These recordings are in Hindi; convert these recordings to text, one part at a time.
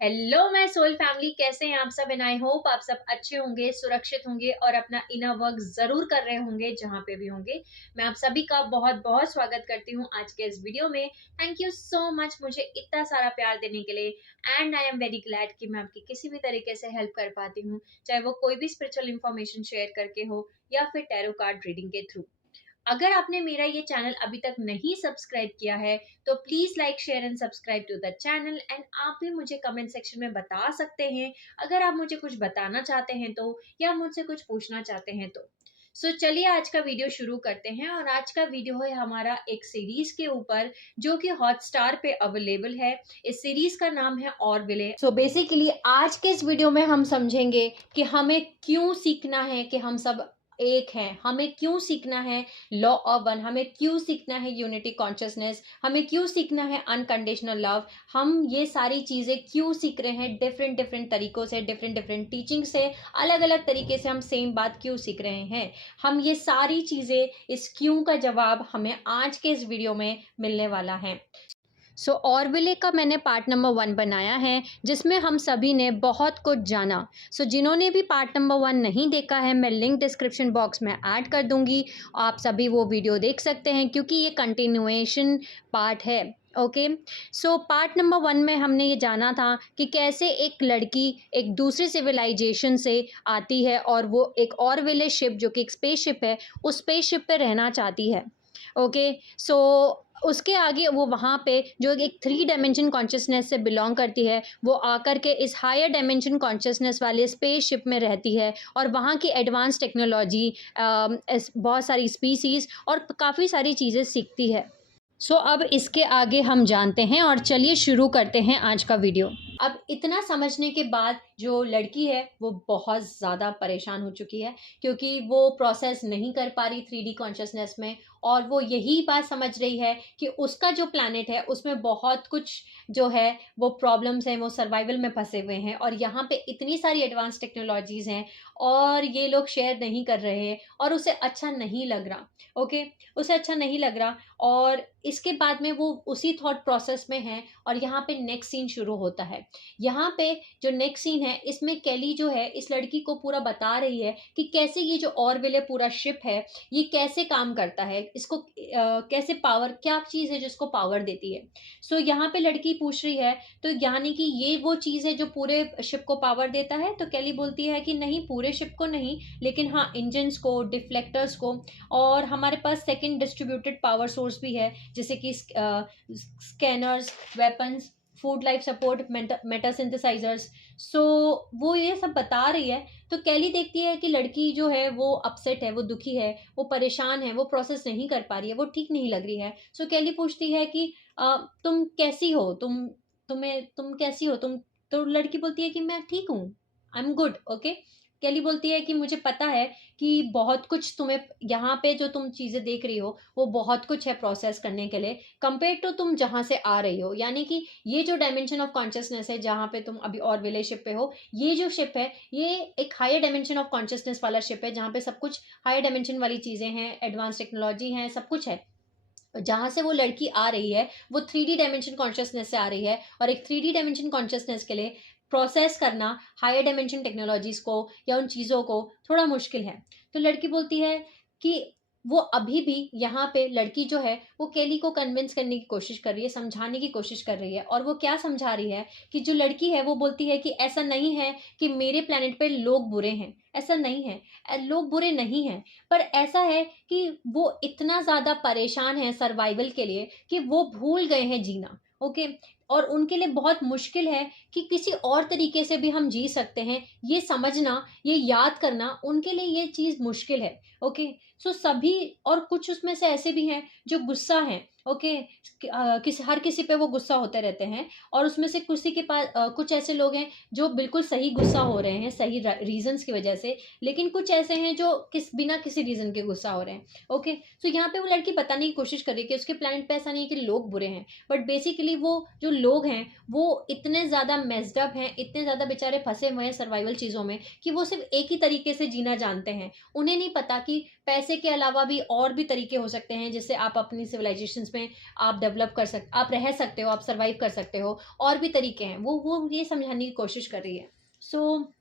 हेलो मैं सोल फैमिली, कैसे हैं आप सब? एंड आई होप आप सब अच्छे होंगे, सुरक्षित होंगे और अपना इनर वर्क जरूर कर रहे होंगे जहां पे भी होंगे। मैं आप सभी का बहुत बहुत स्वागत करती हूँ आज के इस वीडियो में। थैंक यू सो मच मुझे इतना सारा प्यार देने के लिए। And I am very glad कि मैं आपकी किसी भी तरीके से हेल्प कर पाती हूँ, चाहे वो कोई भी स्पिरिचुअल इन्फॉर्मेशन शेयर करके हो या फिर टैरो कार्ड रीडिंग के थ्रू। अगर आपने मेरा ये चैनल अभी तक नहीं सब्सक्राइब किया है तो please like share and subscribe to the channel. And आप भी मुझे कमेंट सेक्शन में बता सकते हैं अगर आप मुझे कुछ बताना चाहते हैं तो, या मुझसे कुछ पूछना चाहते हैं तो। चलिए आज का वीडियो शुरू करते हैं। और आज का वीडियो है हमारा एक सीरीज के ऊपर जो कि हॉटस्टार पे अवेलेबल है। इस सीरीज का नाम है ऑरविले। बेसिकली आज के इस वीडियो में हम समझेंगे कि हमें क्यों सीखना है कि हम सब एक हैं, हमें क्यों सीखना है लॉ ऑफ वन, हमें क्यों सीखना है यूनिटी कॉन्शियसनेस, हमें क्यों सीखना है अनकंडीशनल लव। हम ये सारी चीजें क्यों सीख रहे हैं डिफरेंट डिफरेंट तरीकों से, डिफरेंट डिफरेंट टीचिंग से, अलग अलग तरीके से हम सेम बात क्यों सीख रहे हैं। हम ये सारी चीजें, इस क्यों का जवाब हमें आज के इस वीडियो में मिलने वाला है। ऑरविले का मैंने पार्ट नंबर 1 बनाया है जिसमें हम सभी ने बहुत कुछ जाना। जिन्होंने भी पार्ट नंबर 1 नहीं देखा है, मैं लिंक डिस्क्रिप्शन बॉक्स में ऐड कर दूंगी। आप सभी वो वीडियो देख सकते हैं क्योंकि ये कंटिन्यूएशन पार्ट है। ओके, पार्ट नंबर 1 में हमने ये जाना था कि कैसे एक लड़की एक दूसरे सिविलाइजेशन से आती है और वो एक ऑरविले शिप, जो कि एक स्पेसशिप है, उस स्पेसशिप पे रहना चाहती है। ओके, उसके आगे वो वहाँ पे जो एक 3 डायमेंशन कॉन्शियसनेस से बिलोंग करती है, वो आकर के इस हायर डायमेंशन कॉन्शियसनेस वाले स्पेसशिप में रहती है और वहाँ की एडवांस टेक्नोलॉजी, बहुत सारी स्पीसीज़ और काफ़ी सारी चीज़ें सीखती है। अब इसके आगे हम जानते हैं और चलिए शुरू करते हैं आज का वीडियो। अब इतना समझने के बाद जो लड़की है वो बहुत ज़्यादा परेशान हो चुकी है क्योंकि वो प्रोसेस नहीं कर पा रही 3D कॉन्शियसनेस में। और वो यही बात समझ रही है कि उसका जो प्लैनेट है उसमें बहुत कुछ जो है वो प्रॉब्लम्स हैं, वो सर्वाइवल में फंसे हुए हैं और यहाँ पे इतनी सारी एडवांस टेक्नोलॉजीज़ हैं और ये लोग शेयर नहीं कर रहे हैं और उसे अच्छा नहीं लग रहा। ओके, उसे अच्छा नहीं लग रहा। और इसके बाद में वो उसी थॉट प्रोसेस में है और यहाँ पे नेक्स्ट सीन शुरू होता है। यहाँ पे जो नेक्स्ट सीन है इसमें केली जो है इस लड़की को पूरा बता रही है कि कैसे ये जो ऑरविले पूरा शिप है ये कैसे काम करता है, इसको कैसे पावर, क्या चीज़ है जिसको पावर देती है। यहाँ पे लड़की पूछ रही है तो यानी कि ये वो चीज़ है जो पूरे शिप को पावर देता है। तो केली बोलती है कि नहीं, पूरे शिप को नहीं, लेकिन हाँ इंजन्स को, डिफ्लेक्टर्स को, और हमारे पास सेकंड डिस्ट्रीब्यूटेड पावर सोर्स भी है जैसे कि scanners, weapons, food life support, Meta synthesisers. वो ये सब बता रही है। तो केली देखती है कि लड़की जो है वो अपसेट है, वो दुखी है, वो परेशान है, वो प्रोसेस नहीं कर पा रही है, वो ठीक नहीं लग रही है। केली पूछती है कि तुम कैसी हो, तुम कैसी हो तुम। तो लड़की बोलती है कि मैं ठीक हूँ, आई एम गुड। ओके, केली बोलती है कि मुझे पता है कि बहुत कुछ तुम्हें यहाँ पे जो तुम चीज़ें देख रही हो वो बहुत कुछ है प्रोसेस करने के लिए कंपेयर टू तुम जहाँ से आ रही हो। यानी कि ये जो डायमेंशन ऑफ कॉन्शियसनेस है जहाँ पे तुम अभी और विलेशिप पे हो, ये जो शिप है ये एक हायर डायमेंशन ऑफ कॉन्शियसनेस वाला शिप है जहाँ पे सब कुछ हायर डायमेंशन वाली चीज़ें हैं, एडवांस टेक्नोलॉजी है, सब कुछ है। जहाँ से वो लड़की आ रही है वो 3D डायमेंशन कॉन्शियसनेस से आ रही है और एक 3D डायमेंशन कॉन्शियसनेस के लिए प्रोसेस करना हायर डायमेंशन टेक्नोलॉजीज को या उन चीज़ों को थोड़ा मुश्किल है। तो लड़की बोलती है कि वो अभी भी यहाँ पे लड़की जो है वो केली को कन्विंस करने की कोशिश कर रही है, समझाने की कोशिश कर रही है। और वो क्या समझा रही है कि जो लड़की है वो बोलती है कि ऐसा नहीं है कि मेरे प्लेनेट पे लोग बुरे हैं, ऐसा नहीं है, लोग बुरे नहीं हैं, पर ऐसा है कि वो इतना ज़्यादा परेशान है सर्वाइवल के लिए कि वो भूल गए हैं जीना। ओके, और उनके लिए बहुत मुश्किल है कि किसी और तरीके से भी हम जी सकते हैं, ये समझना, ये याद करना उनके लिए ये चीज़ मुश्किल है। ओके, सभी, और कुछ उसमें से ऐसे भी हैं जो गुस्सा हैं। ओके, हर किसी पे वो गुस्सा होते रहते हैं और उसमें से किसी के पास कुछ ऐसे लोग हैं जो बिल्कुल सही गुस्सा हो रहे हैं सही रीजंस की वजह से, लेकिन कुछ ऐसे हैं जो बिना किसी रीजन के गुस्सा हो रहे हैं। ओके, यहाँ पे वो लड़की बताने की कोशिश कर रही है कि उसके प्लेनेट पे ऐसा नहीं है कि लोग बुरे हैं, बट बेसिकली वो जो लोग हैं वो इतने ज़्यादा मेस्ड अप हैं, इतने ज़्यादा बेचारे फंसे हुए हैं सर्वाइवल चीज़ों में कि वो सिर्फ एक ही तरीके से जीना जानते हैं। उन्हें नहीं पता ताकि पैसे के अलावा भी और भी तरीके हो सकते हैं जिससे आप अपनी सिविलाइजेशंस में आप डेवलप कर सकते, आप रह सकते हो, आप सर्वाइव कर सकते हो, और भी तरीके हैं। वो ये समझाने की कोशिश कर रही है। सो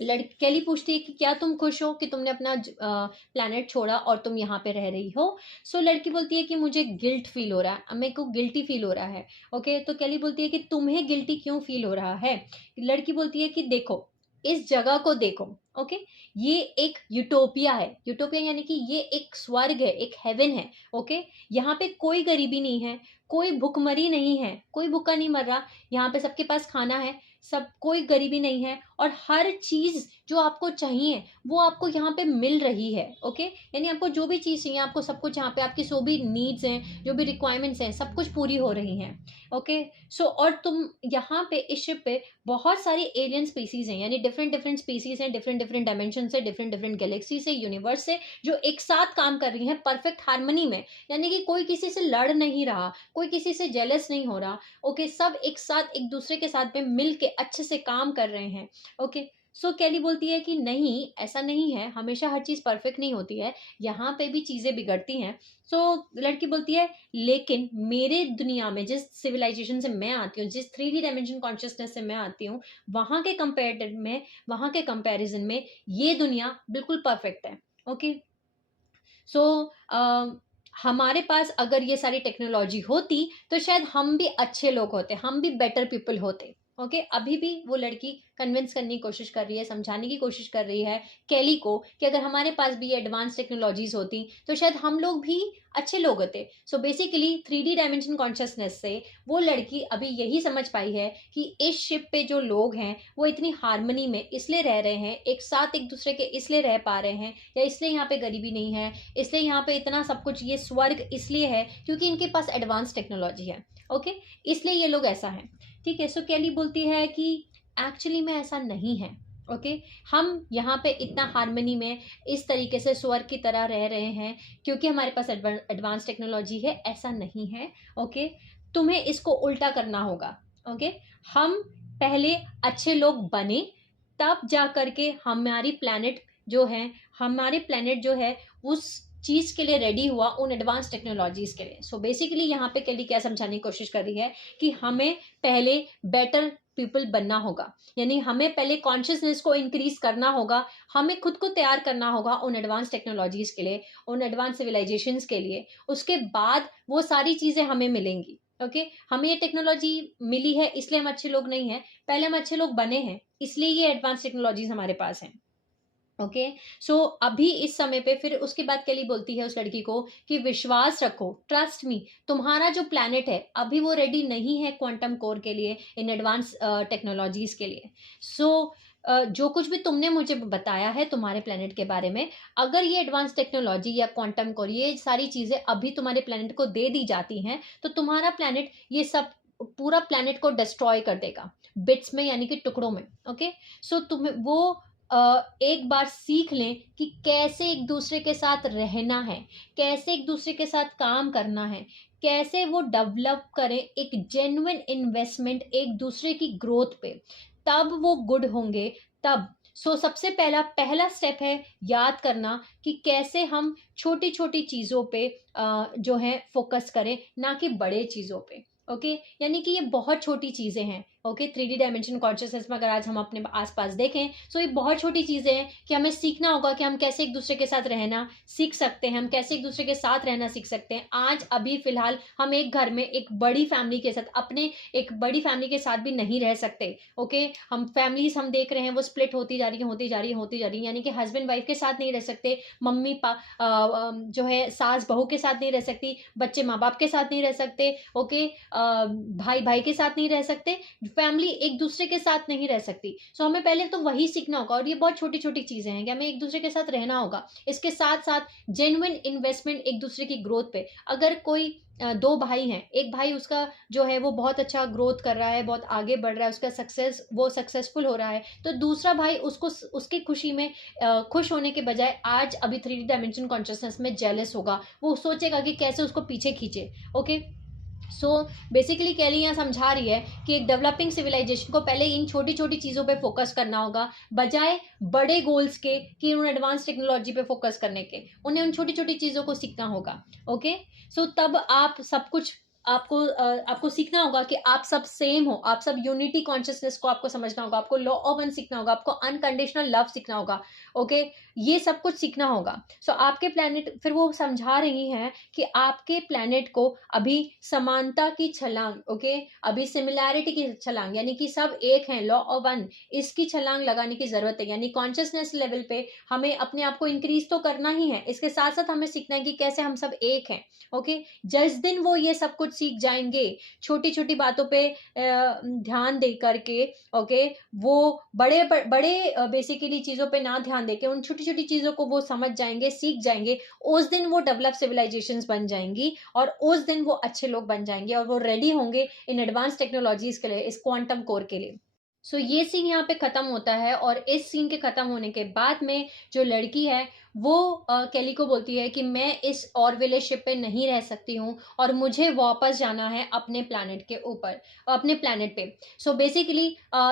केली पूछती है कि क्या तुम खुश हो कि तुमने अपना प्लैनेट छोड़ा और तुम यहाँ पे रह रही हो। सो लड़की बोलती है कि मुझे गिल्ट फील हो रहा है, मेरे को गिल्टी फील हो रहा है। ओके, तो केली बोलती है कि तुम्हें गिल्टी क्यों फील हो रहा है। लड़की बोलती है कि देखो, इस जगह को देखो। ओके, ये एक यूटोपिया है। यूटोपिया यानी कि ये एक स्वर्ग है, एक हेवन है। ओके, यहाँ पे कोई गरीबी नहीं है, कोई भुखमरी नहीं है, कोई भूखा नहीं मर रहा। यहाँ पे सबके पास खाना है, सब, कोई गरीबी नहीं है, और हर चीज जो आपको चाहिए वो आपको यहाँ पे मिल रही है। ओके, यानी आपको जो भी चीज चाहिए, आपको सब कुछ यहाँ पे, आपकी जो भी नीड्स हैं, जो भी रिक्वायरमेंट्स हैं, सब कुछ पूरी हो रही हैं। ओके, सो और तुम यहाँ पे इस शिप पे बहुत सारी एलियन स्पीसीज हैं, यानी डिफरेंट डिफरेंट स्पीसीज हैं, डिफरेंट डिफरेंट डायमेंशन से, डिफरेंट डिफरेंट गैलेक्सी से, यूनिवर्स से, जो एक साथ काम कर रही हैं परफेक्ट हार्मनी में। यानी कि कोई किसी से लड़ नहीं रहा, कोई किसी से जेलस नहीं हो रहा। ओके, सब एक साथ एक दूसरे के साथ में मिल के अच्छे से काम कर रहे हैं। ओके, सो केली बोलती है कि नहीं, ऐसा नहीं है, हमेशा हर चीज परफेक्ट नहीं होती है, यहाँ पे भी चीजें बिगड़ती हैं। सो लड़की बोलती है लेकिन मेरे दुनिया में, जिस सिविलाइजेशन से मैं आती हूँ, जिस 3D डायमेंशन कॉन्शियसनेस से मैं आती हूँ, वहां के कंपेरेटिव में, वहां के कंपैरिजन में ये दुनिया बिल्कुल परफेक्ट है। ओके, सो हमारे पास अगर ये सारी टेक्नोलॉजी होती तो शायद हम भी अच्छे लोग होते, हम भी बेटर पीपल होते। ओके, अभी भी वो लड़की कन्विंस करने की कोशिश कर रही है, समझाने की कोशिश कर रही है केली को कि अगर हमारे पास भी ये एडवांस टेक्नोलॉजीज होती तो शायद हम लोग भी अच्छे लोग होते। So basically 3D dimension consciousness से वो लड़की अभी यही समझ पाई है कि इस शिप पे जो लोग हैं वो इतनी हार्मनी में इसलिए रह रहे हैं, एक साथ एक दूसरे के इसलिए रह पा रहे हैं, या इसलिए यहाँ पे गरीबी नहीं है, इसलिए यहाँ पे इतना सब कुछ, ये स्वर्ग इसलिए है क्योंकि इनके पास एडवांस टेक्नोलॉजी है। ओके, इसलिए ये लोग ऐसा है। ठीक है, सो केली बोलती है कि एक्चुअली में ऐसा नहीं है। ओके, हम यहाँ पे इतना हार्मनी में इस तरीके से स्वर्ग की तरह रह रहे हैं क्योंकि हमारे पास एडवांस टेक्नोलॉजी है, ऐसा नहीं है। ओके, तुम्हें इसको उल्टा करना होगा। ओके, हम पहले अच्छे लोग बने, तब जा करके हमारे प्लेनेट जो है उस चीज के लिए रेडी हुआ, उन एडवांस टेक्नोलॉजीज के लिए। सो बेसिकली यहाँ पे केली क्या समझाने की कोशिश कर रही है कि हमें पहले बेटर पीपल बनना होगा, यानी हमें पहले कॉन्शियसनेस को इंक्रीज करना होगा, हमें खुद को तैयार करना होगा उन एडवांस टेक्नोलॉजीज के लिए, उन एडवांस सिविलाइजेशंस के लिए। उसके बाद वो सारी चीजें हमें मिलेंगी। ओके, हमें ये टेक्नोलॉजी मिली है इसलिए हम अच्छे लोग नहीं हैं, पहले हम अच्छे लोग बने हैं इसलिए ये एडवांस टेक्नोलॉजीज हमारे पास हैं। ओके, सो अभी इस समय पे फिर उसके बाद केली बोलती है उस लड़की को कि विश्वास रखो, ट्रस्ट मी, तुम्हारा जो प्लैनेट है अभी वो रेडी नहीं है क्वांटम कोर के लिए, इन एडवांस टेक्नोलॉजीज के लिए। सो जो कुछ भी तुमने मुझे बताया है तुम्हारे प्लैनेट के बारे में, अगर ये एडवांस टेक्नोलॉजी या क्वांटम कोर, ये सारी चीजें अभी तुम्हारे प्लैनेट को दे दी जाती हैं तो तुम्हारा प्लैनेट ये सब पूरा प्लैनेट को डिस्ट्रॉय कर देगा बिट्स में, यानी कि टुकड़ों में। ओके, सो तुम्हें वो एक बार सीख लें कि कैसे एक दूसरे के साथ रहना है, कैसे एक दूसरे के साथ काम करना है, कैसे वो डेवलप करें एक जेन्युइन इन्वेस्टमेंट एक दूसरे की ग्रोथ पे, तब वो गुड होंगे। तब सबसे पहला स्टेप है याद करना कि कैसे हम छोटी छोटी चीज़ों पे जो है फोकस करें, ना कि बड़े चीज़ों पे। ओके, यानी कि ये बहुत छोटी चीज़ें हैं। ओके, 3D डायमेंशन कॉन्शियसनेस में अगर आज हम अपने आसपास देखें तो ये बहुत छोटी चीज़ें हैं कि हमें सीखना होगा कि हम कैसे एक दूसरे के साथ रहना सीख सकते हैं, हम कैसे एक दूसरे के साथ रहना सीख सकते हैं। आज अभी फिलहाल हम एक घर में एक बड़ी फैमिली के साथ, अपने एक बड़ी फैमिली के साथ भी नहीं रह सकते। ओके, हम फैमिलीज हम देख रहे हैं वो स्प्लिट होती जा रही है, होती जा रही है, होती जा रही है, यानी कि हस्बैंड वाइफ के साथ नहीं रह सकते, मम्मी जो है सास बहू के साथ नहीं रह सकती, बच्चे माँ बाप के साथ नहीं रह सकते। ओके, भाई भाई के साथ नहीं रह सकते, फैमिली एक दूसरे के साथ नहीं रह सकती। सो हमें पहले तो वही सीखना होगा, और ये बहुत छोटी छोटी चीजें हैं कि हमें एक दूसरे के साथ रहना होगा। इसके साथ साथ जेन्युइन इन्वेस्टमेंट एक दूसरे की ग्रोथ पे। अगर कोई दो भाई हैं, एक भाई उसका जो है वो बहुत अच्छा ग्रोथ कर रहा है, बहुत आगे बढ़ रहा है, उसका वो सक्सेसफुल हो रहा है, तो दूसरा भाई उसको उसकी खुशी में खुश होने के बजाय आज अभी 3D डायमेंशन कॉन्शियसनेस में जेलस होगा, वो सोचेगा कि कैसे उसको पीछे खींचे। ओके, सो बेसिकली कैली यहाँ समझा रही है कि एक डेवलपिंग सिविलाइजेशन को पहले इन छोटी छोटी चीज़ों पे फोकस करना होगा, बजाय बड़े गोल्स के कि उन्हें एडवांस टेक्नोलॉजी पे फोकस करने के। उन्हें उन छोटी छोटी चीज़ों को सीखना होगा। ओके, सो तब आप सब कुछ आपको सीखना होगा कि आप सब सेम हो, आप सब यूनिटी कॉन्शियसनेस को आपको समझना होगा, आपको लॉ ऑफ वन सीखना होगा, आपको अनकंडीशनल लव सीखना होगा। ओके, ये सब कुछ सीखना होगा। सो आपके प्लेनेट, फिर वो समझा रही हैं कि आपके प्लेनेट को अभी समानता की छलांग, ओके, अभी सिमिलैरिटी की छलांग, यानी कि सब एक हैं, लॉ ऑफ वन, इसकी छलांग लगाने की जरूरत है। यानी कॉन्शियसनेस लेवल पे हमें अपने आप को इंक्रीज तो करना ही है, इसके साथ साथ हमें सीखना है कि कैसे हम सब एक हैं। ओके, जिस दिन वो ये सब कुछ सीख जाएंगे, छोटी छोटी बातों पे ध्यान दे करके, ओके, वो बड़े बड़े बेसिकली चीजों पे ना ध्यान देके उन छोटी छोटी चीजों को वो समझ जाएंगे, सीख जाएंगे, उस दिन वो डेवलप सिविलाइजेशंस बन जाएंगी और उस दिन वो अच्छे लोग बन जाएंगे और वो रेडी होंगे इन एडवांस टेक्नोलॉजीज के लिए, इस क्वांटम कोर के लिए। सो ये सीन यहाँ पे खत्म होता है और इस सीन के खत्म होने के बाद में जो लड़की है वो केली को बोलती है कि मैं इस ऑरविले शिप पे नहीं रह सकती हूँ और मुझे वापस जाना है अपने प्लैनेट के ऊपर, अपने प्लैनेट पे। सो बेसिकली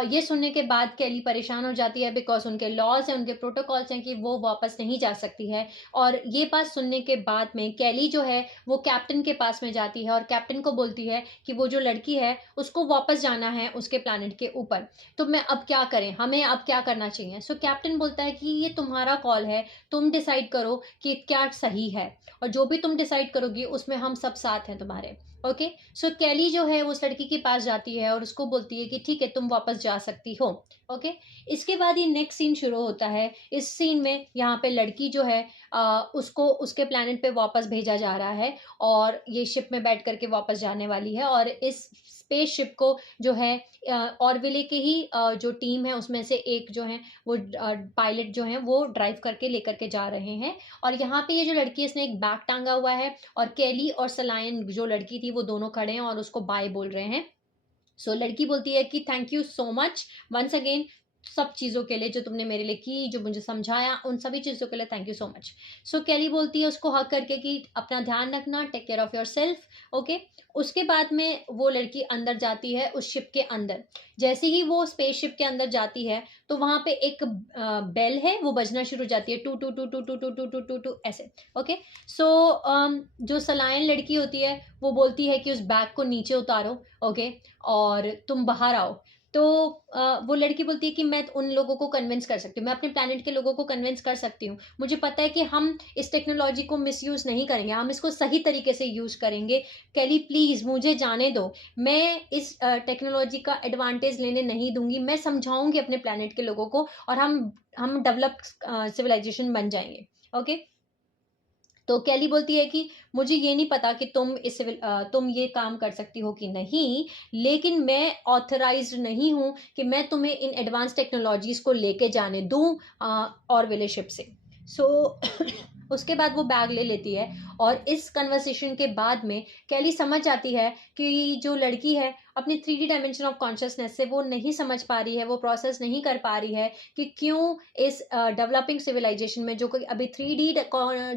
ये सुनने के बाद केली परेशान हो जाती है, बिकॉज उनके लॉज हैं, उनके प्रोटोकॉल्स हैं कि वो वापस नहीं जा सकती है। और ये बात सुनने के बाद में केली जो है वो कैप्टन के पास में जाती है और कैप्टन को बोलती है कि वो जो लड़की है उसको वापस जाना है उसके प्लैनेट के ऊपर, तो मैं अब क्या करें, हमें अब क्या करना चाहिए। सो कैप्टन बोलता है कि ये तुम्हारा कॉल है, तुम डिसाइड करो कि क्या सही है, और जो भी तुम डिसाइड करोगी उसमें हम सब साथ हैं तुम्हारे। ओके, सो कैली जो है उस लड़की के पास जाती है और उसको बोलती है कि ठीक है तुम वापस जा सकती हो। ओके, इसके बाद ये नेक्स्ट सीन शुरू होता है। इस सीन में यहाँ पे लड़की जो है उसको उसके प्लैनेट पे वापस भेजा जा रहा है और ये शिप में बैठ करके वापस जाने वाली है। और इस स्पेस शिप को जो है ऑरविले के ही जो टीम है उसमें से एक जो है वो पायलट जो है वो ड्राइव करके लेकर के जा रहे हैं। और यहाँ पे ये जो लड़की है इसने एक बैग टांगा हुआ है और केली और सलायन जो लड़की थी वो दोनों खड़े हैं और उसको बाय बोल रहे हैं। सो लड़की बोलती है कि thank you so much once again, सब चीज़ों के लिए जो तुमने मेरे लिए की, जो मुझे समझाया, उन सभी चीज़ों के लिए thank you so much. So Kelly बोलती है उसको हक करके कि अपना ध्यान रखना, take care of your self. Okay, उसके बाद में वो लड़की अंदर जाती है उस शिप के अंदर। जैसे ही वो स्पेसशिप के अंदर जाती है तो वहां पे एक बेल है वो बजना शुरू हो जाती है, टू टू टू टू टू टू टू टू टू टू ऐसे। ओके, सो जो सलायन लड़की होती है वो बोलती है कि उस बैग को नीचे उतारो, ओके, और तुम बाहर आओ। तो वो लड़की बोलती है कि मैं उन लोगों को कन्विंस कर सकती हूँ, मैं अपने प्लैनेट के लोगों को कन्विंस कर सकती हूँ, मुझे पता है कि हम इस टेक्नोलॉजी को मिसयूज नहीं करेंगे, हम इसको सही तरीके से यूज करेंगे। कैली प्लीज मुझे जाने दो, मैं इस टेक्नोलॉजी का एडवांटेज लेने नहीं दूंगी, मैं समझाऊंगी अपने प्लैनेट के लोगों को और हम डेवलप सिविलाइजेशन बन जाएंगे। ओके, तो कैली बोलती है कि मुझे ये नहीं पता कि तुम ये काम कर सकती हो कि नहीं, लेकिन मैं ऑथराइज्ड नहीं हूं कि मैं तुम्हें इन एडवांस टेक्नोलॉजीज को लेके जाने दूं और विलेशिप से। सो उसके बाद वो बैग ले लेती है और इस कन्वर्सेशन के बाद में कैली समझ जाती है कि जो लड़की है अपनी 3D डायमेंशन ऑफ कॉन्शियसनेस से वो नहीं समझ पा रही है, वो प्रोसेस नहीं कर पा रही है कि क्यों इस डेवलपिंग सिविलाइजेशन में जो कि अभी 3D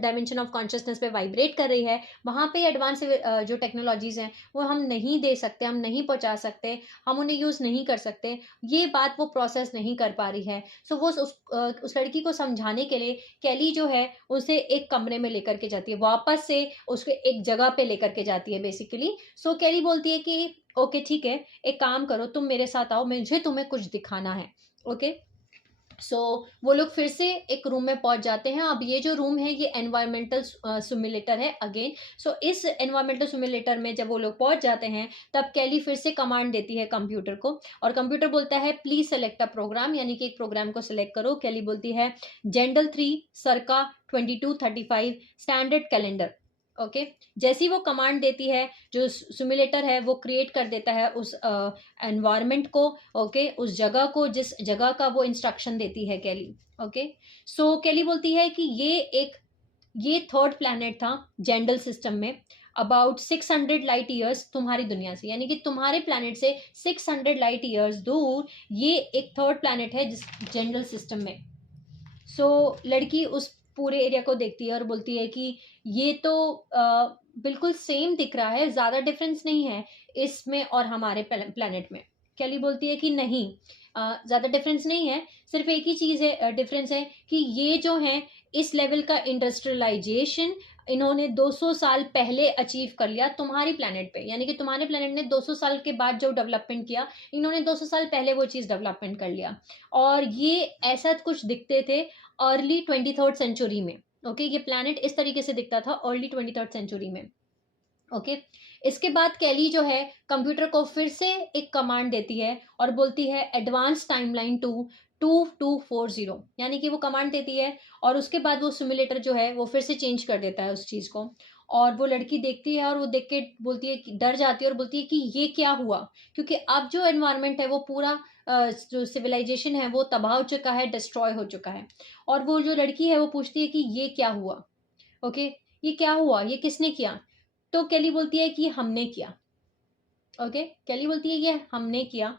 डायमेंशन ऑफ कॉन्शियसनेस पे वाइब्रेट कर रही है, वहाँ पे एडवांस जो टेक्नोलॉजीज हैं वो हम नहीं दे सकते, हम नहीं पहुँचा सकते, हम उन्हें यूज़ नहीं कर सकते, ये बात वो प्रोसेस नहीं कर पा रही है। सो वो उस लड़की को समझाने के लिए कैली जो है उसे एक कमरे में लेकर के जाती है, वापस से उसको एक जगह पे लेकर के जाती है बेसिकली। सो कैली बोलती है कि ओके ठीक है, एक काम करो, तुम मेरे साथ आओ, मुझे तुम्हें कुछ दिखाना है। ओके, सो वो लोग फिर से एक रूम में पहुंच जाते हैं। अब ये जो रूम है ये एनवायरमेंटल सिमुलेटर है अगेन। सो इस एनवायरमेंटल सिमुलेटर में जब वो लोग पहुंच जाते हैं तब कैली फिर से कमांड देती है कंप्यूटर को और कंप्यूटर बोलता है प्लीज सेलेक्ट अ प्रोग्राम, यानी कि एक प्रोग्राम को सिलेक्ट करो। कैली बोलती है जेंडल 3 सरका 2235 स्टैंडर्ड कैलेंडर। ओके, जैसी वो कमांड देती है जो सिमुलेटर है वो क्रिएट कर देता है उस एनवायरनमेंट को, ओके, उस जगह को जिस जगह का वो इंस्ट्रक्शन देती है कैली। ओके, सो कैली बोलती है कि ये थर्ड प्लैनेट था जेंडल सिस्टम में, अबाउट 600 लाइट ईयर्स तुम्हारी दुनिया से, यानी कि तुम्हारे प्लैनेट से 600 लाइट ईयर्स दूर ये एक थर्ड प्लैनेट है जिस जेंडल सिस्टम में। सो लड़की उस पूरे एरिया को देखती है और बोलती है कि ये तो बिल्कुल सेम दिख रहा है, ज़्यादा डिफरेंस नहीं है इसमें और हमारे प्लैनेट में। केली बोलती है कि नहीं, ज़्यादा डिफरेंस नहीं है, सिर्फ एक ही चीज़ है, डिफरेंस है कि ये जो है इस लेवल का इंडस्ट्रियलाइजेशन इन्होंने 200 साल पहले अचीव कर लिया तुम्हारी प्लैनेट पे, यानी कि तुम्हारे प्लैनेट ने 200 साल के बाद जो डेवलपमेंट किया, इन्होंने 200 साल पहले वो चीज़ डेवलपमेंट कर लिया। और ये ऐसा कुछ दिखते थे अर्ली 23rd सेंचुरी में। ओके, ये प्लैनेट इस तरीके से दिखता था अर्ली 23rd सेंचुरी में। ओके, इसके बाद कैली जो है कंप्यूटर को फिर से एक कमांड देती है और बोलती है एडवांस टाइमलाइन टू 2240, यानी कि वो कमांड देती है और उसके बाद वो सिमुलेटर जो है वो फिर से चेंज कर देता है उस चीज़ को। और वो लड़की देखती है और वो देख के बोलती है कि डर जाती है और बोलती है कि ये क्या हुआ, क्योंकि अब जो एनवायरनमेंट है वो पूरा जो सिविलाइजेशन है वो तबाह हो चुका है, डिस्ट्रॉय हो चुका है। और वो जो लड़की है वो पूछती है कि ये क्या हुआ। ओके, ये क्या हुआ, ये किसने किया। तो केली बोलती है कि हमने किया। ओके, केली बोलती है ये हमने किया।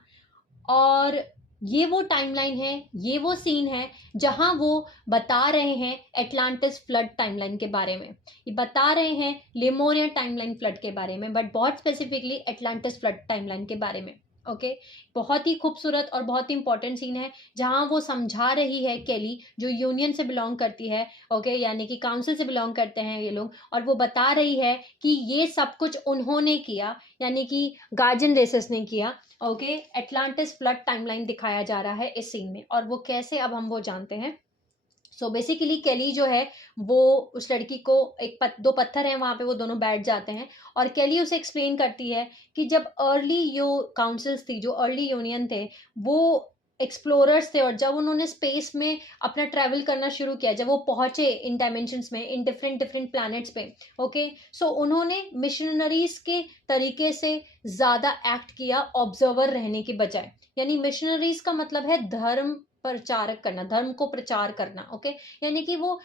और ये वो टाइमलाइन है, ये वो सीन है जहां वो बता रहे हैं एटलांटिस फ्लड टाइमलाइन के बारे में, ये बता रहे हैं लिमोरिया टाइमलाइन फ्लड के बारे में, बट बहुत स्पेसिफिकली एटलांटिस फ्लड टाइमलाइन के बारे में। ओके, बहुत ही खूबसूरत और बहुत ही इंपॉर्टेंट सीन है जहां वो समझा रही है केली, जो यूनियन से बिलोंग करती है, ओके, यानी कि काउंसिल से बिलोंग करते हैं ये लोग, और वो बता रही है कि ये सब कुछ उन्होंने किया, यानी कि गार्जियन रेसेस ने किया। ओके, एटलांटिस फ्लड टाइमलाइन दिखाया जा रहा है इस सीन में, और वो कैसे अब हम वो जानते हैं। सो बेसिकली केली जो है वो उस लड़की को दो पत्थर हैं वहां पे, वो दोनों बैठ जाते हैं और केली उसे एक्सप्लेन करती है कि जब अर्ली यो काउंसिल्स थी, जो अर्ली यूनियन थे, वो एक्सप्लोरर्स थे, और जब उन्होंने स्पेस में अपना ट्रैवल करना शुरू किया, जब वो पहुंचे इन डायमेंशंस में, इन डिफरेंट डिफरेंट प्लैनेट्स पे, ओके, सो उन्होंने मिशनरीज के तरीके से ज्यादा एक्ट किया ऑब्जर्वर रहने की बजाय। यानी मिशनरीज का मतलब है धर्म प्रचारक करना, धर्म को प्रचार करना। ओके, यानी कि वो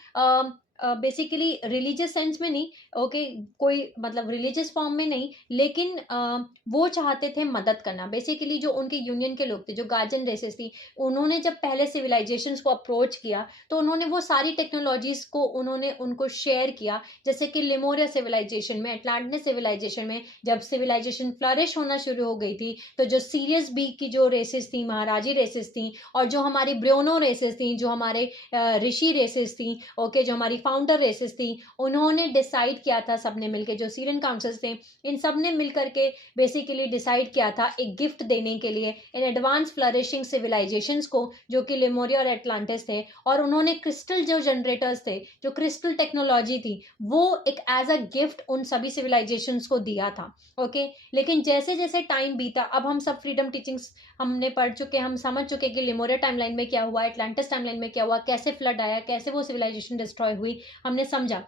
बेसिकली रिलीजियस सेंस में नहीं, ओके, कोई मतलब रिलीजियस फॉर्म में नहीं, लेकिन वो चाहते थे मदद करना। बेसिकली जो उनके यूनियन के लोग थे, जो गार्जियन रेसेस थी, उन्होंने जब पहले सिविलाइजेशंस को अप्रोच किया तो उन्होंने वो सारी टेक्नोलॉजीज को उन्होंने उनको शेयर किया। जैसे कि लिमोरिया सिविलाइजेशन में, अटलांटिस सिविलाइजेशन में जब सिविलाइजेशन फ्लरिश होना शुरू हो गई थी, तो जो सीरियस बी की जो रेसेस थी, महाराजी रेसेस थी, और जो हमारी ब्रियोनो रेसेस थी, जो हमारे ऋषि रेसेस थी, ओके, जो हमारी फाउंडर रेसेस थी, उन्होंने डिसाइड किया था सबने मिलकर, जो सीरियन काउंसिल्स थे, इन सब ने मिलकर के बेसिकली डिसाइड किया था एक गिफ्ट देने के लिए इन एडवांस फ्लरिशिंग सिविलाइजेशंस को, जो कि लिमोरिया और एटलांटिस थे। और उन्होंने क्रिस्टल जो जनरेटर्स थे, जो क्रिस्टल टेक्नोलॉजी थी, वो एक एज अ गिफ्ट उन सभी सिविलाइजेशंस को दिया था। ओके, लेकिन जैसे जैसे टाइम बीता, अब हम सब फ्रीडम टीचिंग्स हमने पढ़ चुके, हम समझ चुके कि लिमोरिया टाइमलाइन में क्या हुआ, एटलांटिस टाइमलाइन में क्या हुआ, कैसे फ्लड आया, कैसे वो सिविलाइजेशन डिस्ट्रॉय हुई, हमने समझा।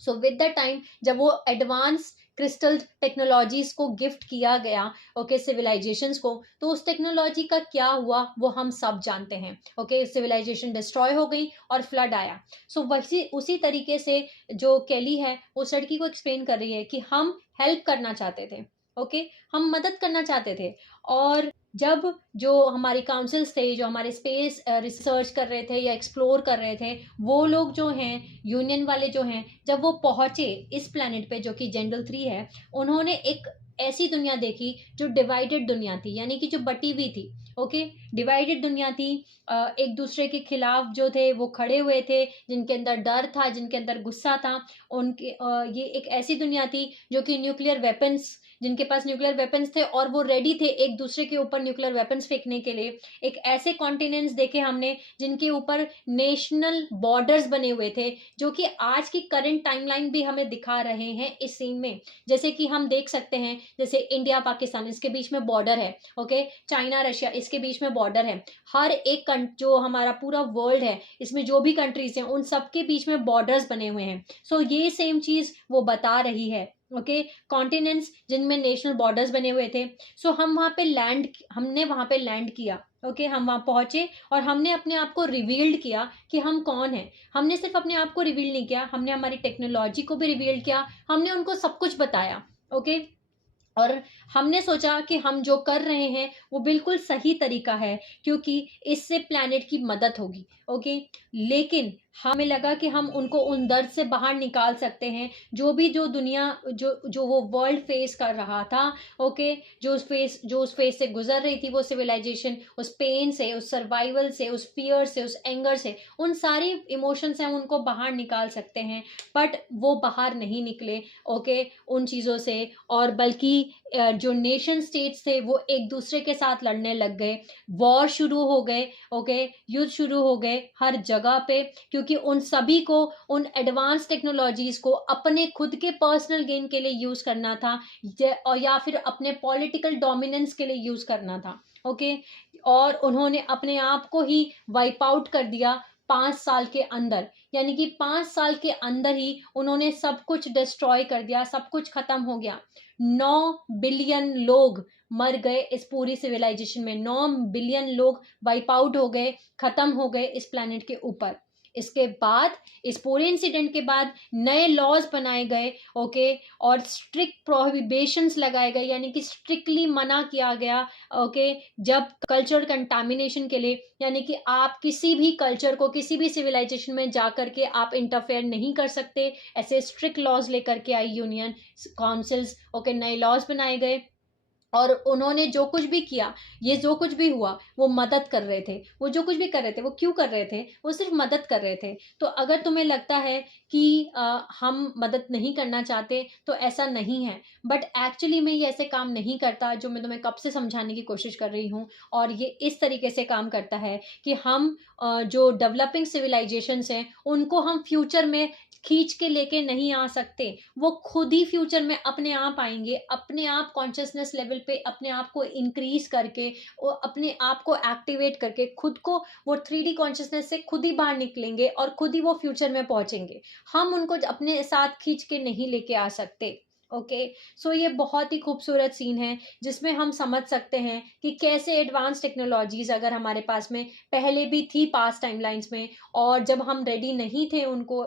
सो विद द टाइम जब वो एडवांस क्रिस्टल टेक्नोलॉजीज को गिफ्ट किया गया, ओके, सिविलाइजेशंस को, तो उस टेक्नोलॉजी का क्या हुआ वो हम सब जानते हैं। ओके, सिविलाइजेशन डिस्ट्रॉय हो गई और फ्लड आया। सो वैसी उसी तरीके से जो केली है वो उस लड़की को एक्सप्लेन कर रही है कि हम हेल्प करना चाहते थे। ओके, हम मदद करना चाहते थे। और जब जो हमारी काउंसिल्स थे, जो हमारे स्पेस रिसर्च कर रहे थे या एक्सप्लोर कर रहे थे, वो लोग जो हैं, यूनियन वाले जो हैं, जब वो पहुंचे इस प्लेनेट पे जो कि जेंडल 3 है, उन्होंने एक ऐसी दुनिया देखी जो डिवाइडेड दुनिया थी, यानी कि जो बटी हुई थी। ओके, डिवाइडेड दुनिया थी, एक दूसरे के खिलाफ जो थे वो खड़े हुए थे, जिनके अंदर डर था, जिनके अंदर गुस्सा था। उनके ये एक ऐसी दुनिया थी जो कि न्यूक्लियर वेपन्स, जिनके पास न्यूक्लियर वेपन्स थे और वो रेडी थे एक दूसरे के ऊपर न्यूक्लियर वेपन्स फेंकने के लिए। एक ऐसे कॉन्टिनेंट्स देखे हमने जिनके ऊपर नेशनल बॉर्डर्स बने हुए थे, जो कि आज की करंट टाइमलाइन भी हमें दिखा रहे हैं इस सीन में। जैसे कि हम देख सकते हैं, जैसे इंडिया पाकिस्तान, इसके बीच में बॉर्डर है। ओके, चाइना रशिया, इसके बीच में बॉर्डर है। हर एक जो हमारा पूरा वर्ल्ड है, इसमें जो भी कंट्रीज हैं उन सबके बीच में बॉर्डर्स बने हुए हैं। सो ये सेम चीज वो बता रही है। ओके, कॉन्टिनेंट्स जिनमें नेशनल बॉर्डर्स बने हुए थे। सो हमने वहां पे लैंड किया। ओके, हम वहां पहुंचे और हमने अपने आप को रिवील्ड किया कि हम कौन हैं। हमने सिर्फ अपने आप को रिवील नहीं किया, हमने हमारी टेक्नोलॉजी को भी रिवील किया, हमने उनको सब कुछ बताया। ओके, और हमने सोचा कि हम जो कर रहे हैं वो बिल्कुल सही तरीका है, क्योंकि इससे प्लैनेट की मदद होगी। ओके, लेकिन हमें लगा कि हम उनको उन दर्द से बाहर निकाल सकते हैं, जो दुनिया, जो वो वर्ल्ड फेस कर रहा था। ओके, जो उस फेस से गुजर रही थी वो सिविलाइजेशन, उस पेन से, उस सर्वाइवल से, उस फियर से, उस एंगर से, उन सारी इमोशन से हम उनको बाहर निकाल सकते हैं। बट वो बाहर नहीं निकले, ओके, उन चीज़ों से। और बल्कि जो नेशन स्टेट्स थे वो एक दूसरे के साथ लड़ने लग गए, वॉर शुरू हो गए, ओके, युद्ध शुरू हो गए हर जगह पे, क्योंकि उन सभी को उन एडवांस टेक्नोलॉजीज को अपने खुद के पर्सनल गेन के लिए यूज करना था, और या फिर अपने पॉलिटिकल डोमिनेंस के लिए यूज करना था। ओके, और उन्होंने अपने आप को ही वाइप आउट कर दिया 5 साल के अंदर। यानी कि 5 साल के अंदर ही उन्होंने सब कुछ डिस्ट्रॉय कर दिया, सब कुछ खत्म हो गया। 9 बिलियन लोग मर गए इस पूरी सिविलाइजेशन में, 9 बिलियन लोग वाइप आउट हो गए, खत्म हो गए इस प्लेनेट के ऊपर। इसके बाद, इस पूरे इंसिडेंट के बाद नए लॉज बनाए गए, ओके, और स्ट्रिक्ट प्रोहिबिशंस लगाए गए, यानी कि स्ट्रिक्टली मना किया गया, ओके, जब कल्चर कंटामिनेशन के लिए, यानी कि आप किसी भी कल्चर को, किसी भी सिविलाइजेशन में जाकर के आप इंटरफेयर नहीं कर सकते, ऐसे स्ट्रिक्ट लॉज लेकर के आई यूनियन काउंसिल्स। ओके, नए लॉज बनाए गए, और उन्होंने जो कुछ भी किया, ये जो कुछ भी हुआ, वो मदद कर रहे थे। वो जो कुछ भी कर रहे थे वो क्यों कर रहे थे? वो सिर्फ मदद कर रहे थे। तो अगर तुम्हें लगता है कि हम मदद नहीं करना चाहते, तो ऐसा नहीं है। बट एक्चुअली में ये ऐसे काम नहीं करता, जो मैं तुम्हें कब से समझाने की कोशिश कर रही हूँ। और ये इस तरीके से काम करता है कि हम जो डेवलपिंग सिविलाइजेशंस हैं उनको हम फ्यूचर में खींच के लेके नहीं आ सकते। वो खुद ही फ्यूचर में अपने आप आएंगे, अपने आप कॉन्शियसनेस लेवल पे अपने आप को इंक्रीज करके, वो अपने आप को एक्टिवेट करके, खुद को वो 3D कॉन्शियसनेस से खुद ही बाहर निकलेंगे और खुद ही वो फ्यूचर में पहुंचेंगे। हम उनको अपने साथ खींच के नहीं लेके आ सकते। ओके, सो ये बहुत ही खूबसूरत सीन है, जिसमें हम समझ सकते हैं कि कैसे एडवांस टेक्नोलॉजीज अगर हमारे पास में पहले भी थी पास्ट टाइमलाइंस में, और जब हम रेडी नहीं थे उनको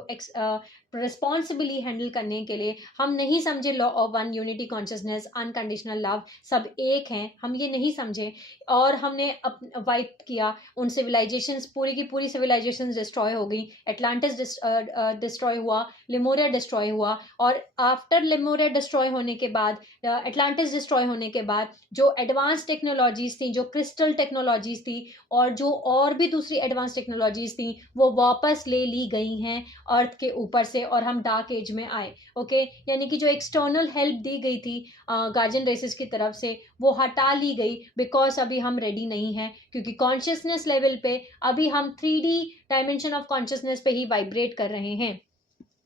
रिस्पॉन्सिबली हैंडल करने के लिए, हम नहीं समझे law of one, unity consciousness, unconditional love, सब एक हैं, हम ये नहीं समझे, और हमने वाइप किया उन सिविलाइजेशंस, पूरी की पूरी सिविलाइजेशंस डिस्ट्रॉय हो गई। एटलांटिस डिस्ट्रॉय हुआ, लिमोरिया डिस्ट्रॉय हुआ, और आफ्टर लिमोरिया डिस्ट्रॉय होने के बाद, एटलांटिस डिस्ट्रॉय होने के बाद, जो एडवांस टेक्नोलॉजीज थी, जो क्रिस्टल टेक्नोलॉजीज थी, और जो और भी दूसरी एडवांस टेक्नोलॉजीज थी, वो वापस ले ली गई हैं अर्थ के ऊपर से, और हम डार्क एज में आए। ओके, यानी कि जो एक्सटर्नल हेल्प दी गई थी गार्जियन रेसेस की तरफ से, वो हटा ली गई, बिकॉज अभी हम रेडी नहीं हैं, क्योंकि कॉन्शियसनेस लेवल पे अभी हम 3D डायमेंशन ऑफ कॉन्शियसनेस पे ही वाइब्रेट कर रहे हैं।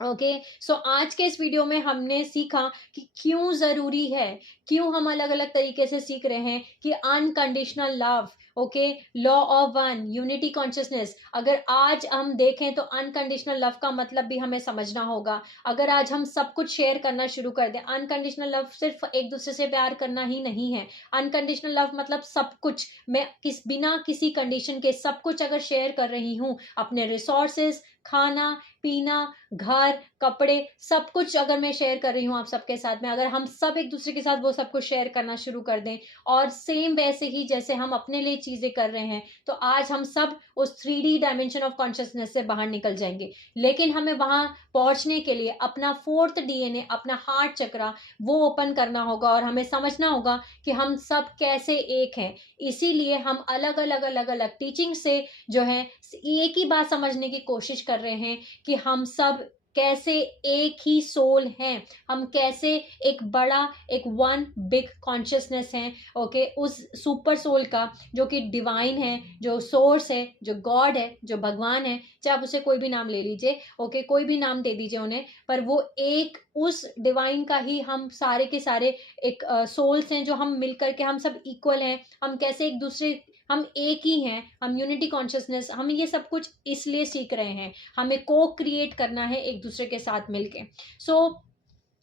ओके, सो आज के इस वीडियो में हमने सीखा कि क्यों ज़रूरी है, क्यों हम अलग अलग तरीके से सीख रहे हैं कि unconditional love, okay, law of one, unity consciousness. अगर आज हम देखें तो अनकंडीशनल लव का मतलब भी हमें समझना होगा। अगर आज हम सब कुछ शेयर करना शुरू कर दें, अनकंडीशनल लव सिर्फ एक दूसरे से प्यार करना ही नहीं है। अनकंडीशनल लव मतलब सब कुछ, मैं बिना किसी कंडीशन के सब कुछ अगर शेयर कर रही हूँ, अपने रिसोर्सेज, खाना पीना, घर, कपड़े, सब कुछ अगर मैं शेयर कर रही हूँ आप सबके साथ में, अगर हम सब एक दूसरे के साथ वो सब कुछ शेयर करना शुरू कर दें, और सेम वैसे ही जैसे हम अपने लिए चीजें कर रहे हैं, तो आज हम सब उस 3D डायमेंशन ऑफ कॉन्शियसनेस से बाहर निकल जाएंगे। लेकिन हमें वहां पहुंचने के लिए अपना 4th DNA, अपना हार्ट चक्रा, वो ओपन करना होगा, और हमें समझना होगा कि हम सब कैसे एक हैं। इसीलिए हम अलग अलग अलग अलग टीचिंग से जो है एक ही बात समझने की कोशिश कर रहे हैं कि हम सब कैसे एक ही सोल हैं, हम कैसे एक बड़ा, एक वन बिग कॉन्शियसनेस हैं। ओके, उस सुपर सोल का, जो कि डिवाइन है, जो सोर्स है, जो गॉड है, जो भगवान है, चाहे आप उसे कोई भी नाम ले लीजिए। ओके, कोई भी नाम दे दीजिए उन्हें, पर वो एक, उस डिवाइन का ही हम सारे के सारे एक सोल्स हैं, जो हम मिलकर के हम सब इक्वल हैं। हम कैसे एक दूसरे, हम एक ही हैं, हम यूनिटी कॉन्शियसनेस, हम ये सब कुछ इसलिए सीख रहे हैं, हमें को क्रिएट करना है एक दूसरे के साथ मिलके। सो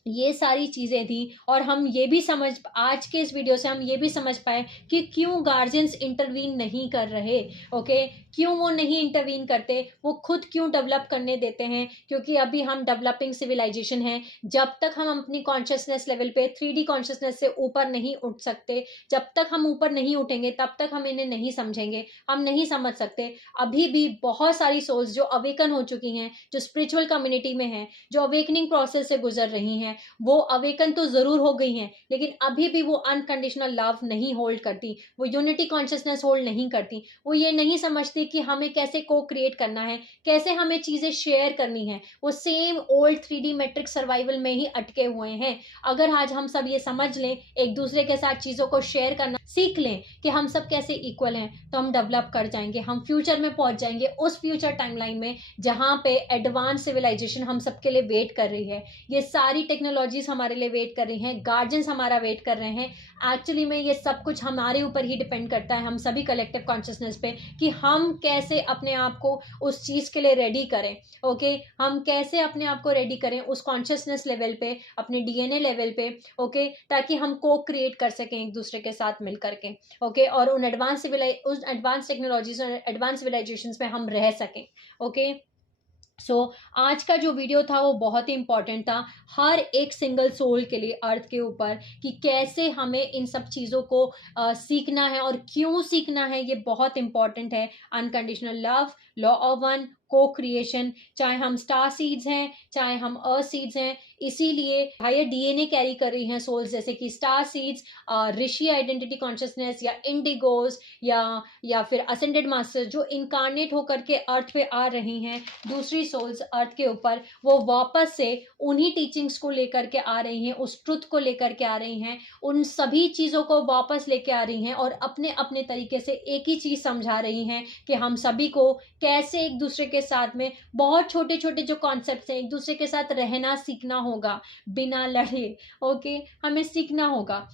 ये सारी चीज़ें थी। और हम ये भी समझ, आज के इस वीडियो से हम ये भी समझ पाए कि क्यों गार्जियंस इंटरवीन नहीं कर रहे। ओके, क्यों वो नहीं इंटरवीन करते, वो खुद क्यों डेवलप करने देते हैं, क्योंकि अभी हम डेवलपिंग सिविलाइजेशन है। जब तक हम अपनी कॉन्शियसनेस लेवल पे 3D कॉन्शियसनेस से ऊपर नहीं उठ सकते, जब तक हम ऊपर नहीं उठेंगे तब तक हम इन्हें नहीं समझेंगे, हम नहीं समझ सकते। अभी भी बहुत सारी सोल्स जो अवेकन हो चुकी हैं, जो स्पिरिचुअल कम्युनिटी में हैं, जो अवेकनिंग प्रोसेस से गुजर रही हैं, वो अवेकन तो जरूर हो गई हैं, लेकिन अभी भी वो अनकंडीशनल लव नहीं होल्ड करती, वो यूनिटी कॉन्शियसनेस होल्ड नहीं करती। वो ये नहीं समझती कि हमें कैसे को क्रिएट करना है, कैसे हमें चीजें शेयर करनी है। वो same old 3D matric survival में ही अटके हुए हैं। अगर आज हम सब ये समझ लें, एक दूसरे के साथ चीजों को शेयर करना सीख लें कि हम सब कैसे इक्वल हैं, तो हम डेवलप कर जाएंगे, हम फ्यूचर में पहुंच जाएंगे, उस फ्यूचर टाइमलाइन में जहां पे एडवांस सिविलाइजेशन हम सबके लिए वेट कर रही है। ये सारी टेक्नोलॉजीज हमारे लिए वेट कर रही हैं, गार्जियंस हमारा वेट कर रहे हैं। एक्चुअली में ये सब कुछ हमारे ऊपर ही डिपेंड करता है, हम सभी कलेक्टिव कॉन्शियसनेस पे, कि हम कैसे अपने आप को उस चीज के लिए रेडी करें। ओके, हम कैसे अपने आप को रेडी करें उस कॉन्शियसनेस लेवल पे, अपने DNA लेवल पे। ओके, ताकि हम को क्रिएट कर सकें एक दूसरे के साथ मिल करके। ओके, और उस एडवांस टेक्नोलॉजीज और एडवांस सिविलाइजेशन में हम रह सकें। ओके, आज का जो वीडियो था वो बहुत ही इंपॉर्टेंट था हर एक सिंगल सोल के लिए अर्थ के ऊपर, कि कैसे हमें इन सब चीज़ों को सीखना है और क्यों सीखना है। ये बहुत इंपॉर्टेंट है। Unconditional love, law of one, को क्रिएशन, चाहे हम स्टार सीड्स हैं, चाहे हम अर्थ सीड्स हैं, इसीलिए हायर DNA कैरी कर रही हैं सोल्स, जैसे कि स्टार सीड्स, ऋषि आइडेंटिटी कॉन्शियसनेस, या इंडिगोज, या फिर असेंडेड मास्टर्स जो इनकारनेट होकर के अर्थ पे आ रही हैं, दूसरी सोल्स अर्थ के ऊपर, वो वापस से उन्हीं टीचिंग्स को लेकर के आ रही हैं, उस ट्रुथ को लेकर के आ रही हैं, उन सभी चीज़ों को वापस लेके आ रही हैं, और अपने अपने तरीके से एक ही चीज़ समझा रही हैं कि हम सभी को कैसे एक दूसरे के साथ में, बहुत छोटे छोटे जो कॉन्सेप्ट्स हैं, एक दूसरे के साथ रहना सीखना होगा बिना लड़े। ओके, हमें सीखना होगा।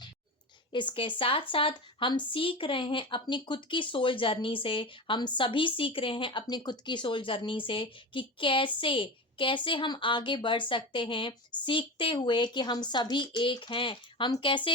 इसके साथ साथ हम सीख रहे हैं अपनी खुद की सोल जर्नी से, हम सभी सीख रहे हैं अपनी खुद की सोल जर्नी से, कि कैसे कैसे हम आगे बढ़ सकते हैं, सीखते हुए कि हम सभी एक हैं। हम कैसे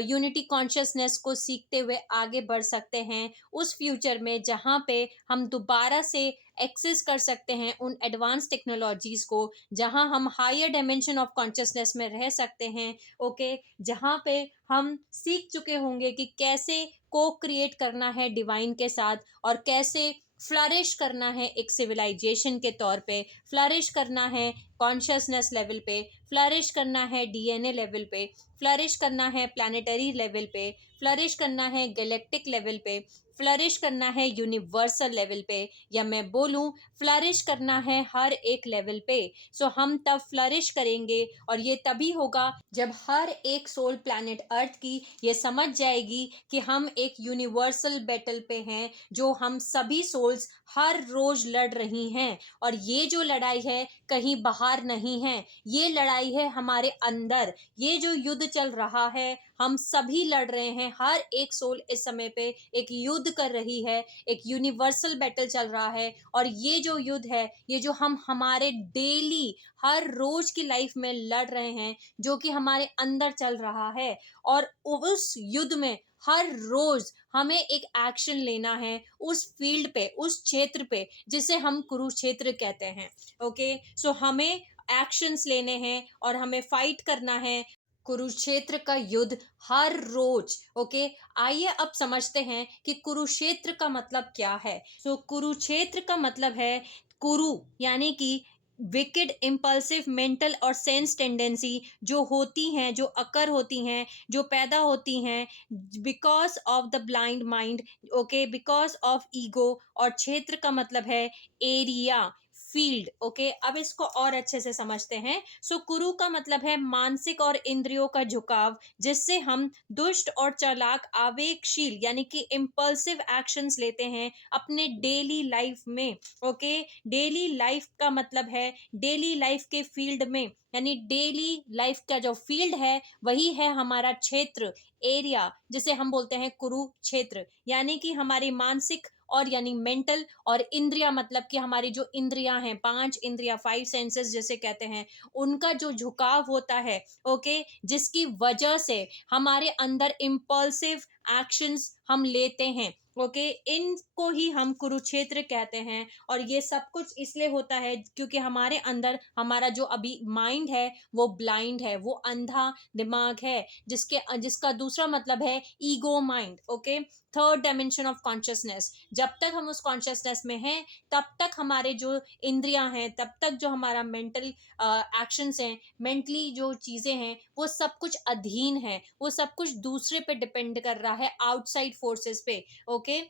यूनिटी कॉन्शियसनेस को सीखते हुए आगे बढ़ सकते हैं उस फ्यूचर में, जहाँ पे हम दोबारा से एक्सेस कर सकते हैं उन एडवांस टेक्नोलॉजीज को, जहाँ हम हायर डायमेंशन ऑफ कॉन्शियसनेस में रह सकते हैं। ओके, जहाँ पे हम सीख चुके होंगे कि कैसे को क्रिएट करना है डिवाइन के साथ, और कैसे फ्लरिश करना है एक सिविलाइजेशन के तौर पे, फ्लरिश करना है कॉन्शियसनेस लेवल पे, फ्लरिश करना है DNA लेवल पे, फ्लरिश करना है प्लानिटरी लेवल पे, फ्लरिश करना है गैलेक्टिक लेवल पे, फ्लरिश करना है यूनिवर्सल लेवल पे, या मैं बोलूं फ्लरिश करना है हर एक लेवल पे। हम तब फ्लरिश करेंगे, और ये तभी होगा जब हर एक सोल प्लैनेट अर्थ की ये समझ जाएगी कि हम एक यूनिवर्सल बैटल पे हैं, जो हम सभी सोल्स हर रोज लड़ रही हैं। और ये जो लड़ाई है कहीं बाहर नहीं है, ये लड़ाई है हमारे अंदर। ये जो युद्ध चल रहा है, हम सभी लड़ रहे हैं, हर एक सोल इस समय पे एक युद्ध कर रही है, एक यूनिवर्सल बैटल चल रहा है। और ये जो युद्ध है, ये जो हम हमारे डेली हर रोज की लाइफ में लड़ रहे हैं, जो कि हमारे अंदर चल रहा है, और उस युद्ध में हर रोज हमें एक एक्शन लेना है उस फील्ड पे, उस क्षेत्र पे, जिसे हम कुरुक्षेत्र कहते हैं। ओके, हमें एक्शंस लेने हैं और हमें फाइट करना है कुरुक्षेत्र का युद्ध हर रोज। ओके, आइए अब समझते हैं कि कुरुक्षेत्र का मतलब क्या है। कुरुक्षेत्र का मतलब है, कुरु यानी कि विकेड, इम्पल्सिव, मेंटल और सेंस टेंडेंसी जो होती हैं, जो अकर होती हैं, जो पैदा होती हैं because of the blind mind. Okay, because of ego. और क्षेत्र का मतलब है एरिया, फील्ड। ओके, अब इसको और अच्छे से समझते हैं। कुरु का मतलब है मानसिक और इंद्रियों का झुकाव, जिससे हम दुष्ट और चालाक, आवेगशील यानी कि इम्पल्सिव एक्शंस लेते हैं अपने डेली लाइफ में। ओके, डेली लाइफ का मतलब है डेली लाइफ के फील्ड में, यानी डेली लाइफ का जो फील्ड है वही है हमारा क्षेत्र, एरिया, जिसे हम बोलते हैं कुरुक्षेत्र। यानी कि हमारी मानसिक और यानी मेंटल, और इंद्रिया मतलब कि हमारी जो इंद्रियां हैं, पांच इंद्रिया, फाइव सेंसेस जिसे कहते हैं, उनका जो झुकाव होता है, ओके, जिसकी वजह से हमारे अंदर इम्पल्सिव एक्शंस हम लेते हैं, ओके, इनको ही हम कुरुक्षेत्र कहते हैं। और ये सब कुछ इसलिए होता है क्योंकि हमारे अंदर हमारा जो अभी माइंड है वो ब्लाइंड है, वो अंधा दिमाग है, जिसका दूसरा मतलब है ego mind, okay, third dimension of consciousness. जब तक हम उस कॉन्शियसनेस में हैं तब तक हमारे जो इंद्रियां हैं, तब तक जो हमारा मेंटल एक्शंस हैं, मेंटली जो चीजें हैं, वो सब कुछ अधीन है, वो सब कुछ दूसरे पे डिपेंड कर रहा है, आउटसाइड फोर्सेस पे, ओके।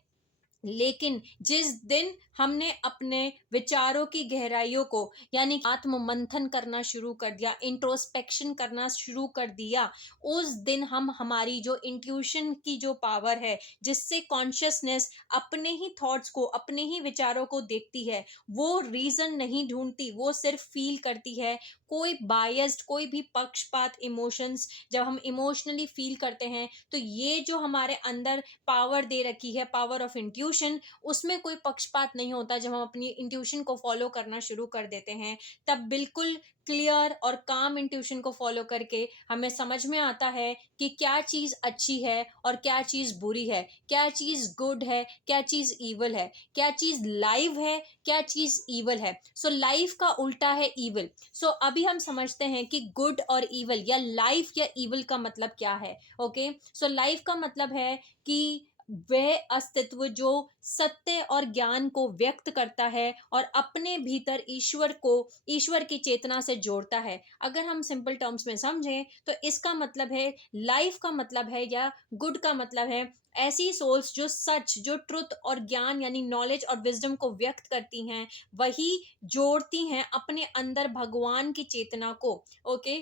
लेकिन जिस दिन हमने अपने विचारों की गहराइयों को यानी आत्म मंथन करना शुरू कर दिया, इंट्रोस्पेक्शन करना शुरू कर दिया, उस दिन हम हमारी जो इंट्यूशन की जो पावर है, जिससे कॉन्शियसनेस अपने ही थॉट्स को, अपने ही विचारों को देखती है, वो रीजन नहीं ढूंढती, वो सिर्फ फील करती है। कोई बायस्ड, कोई भी पक्षपात इमोशंस जब हम इमोशनली फील करते हैं, तो ये जो हमारे अंदर पावर दे रखी है, पावर ऑफ इंट्यूशन, उसमें कोई पक्षपात नहीं होता। जब हम अपनी इंट्यूशन को फॉलो करना शुरू कर देते हैं, तब बिल्कुल क्लियर और काम इंट्यूशन को फॉलो करके हमें समझ में आता है कि क्या चीज अच्छी है और क्या चीज बुरी है, क्या चीज गुड है, क्या चीज ईवल है, क्या चीज लाइव है, क्या चीज ईवल है। सो लाइफ का उल्टा है ईवल। सो अभी हम समझते हैं कि गुड और ईवल या लाइफ या ईवल का मतलब क्या है, ओके। सो लाइफ का मतलब है कि वह अस्तित्व जो सत्य और ज्ञान को व्यक्त करता है और अपने भीतर ईश्वर की चेतना से जोड़ता है। अगर हम सिंपल टर्म्स में समझें तो इसका मतलब है, लाइफ का मतलब है या गुड का मतलब है ऐसी सोल्स जो सच, जो ट्रुथ और ज्ञान यानी नॉलेज और विजडम को व्यक्त करती हैं, वही जोड़ती हैं अपने अंदर भगवान की चेतना को, ओके।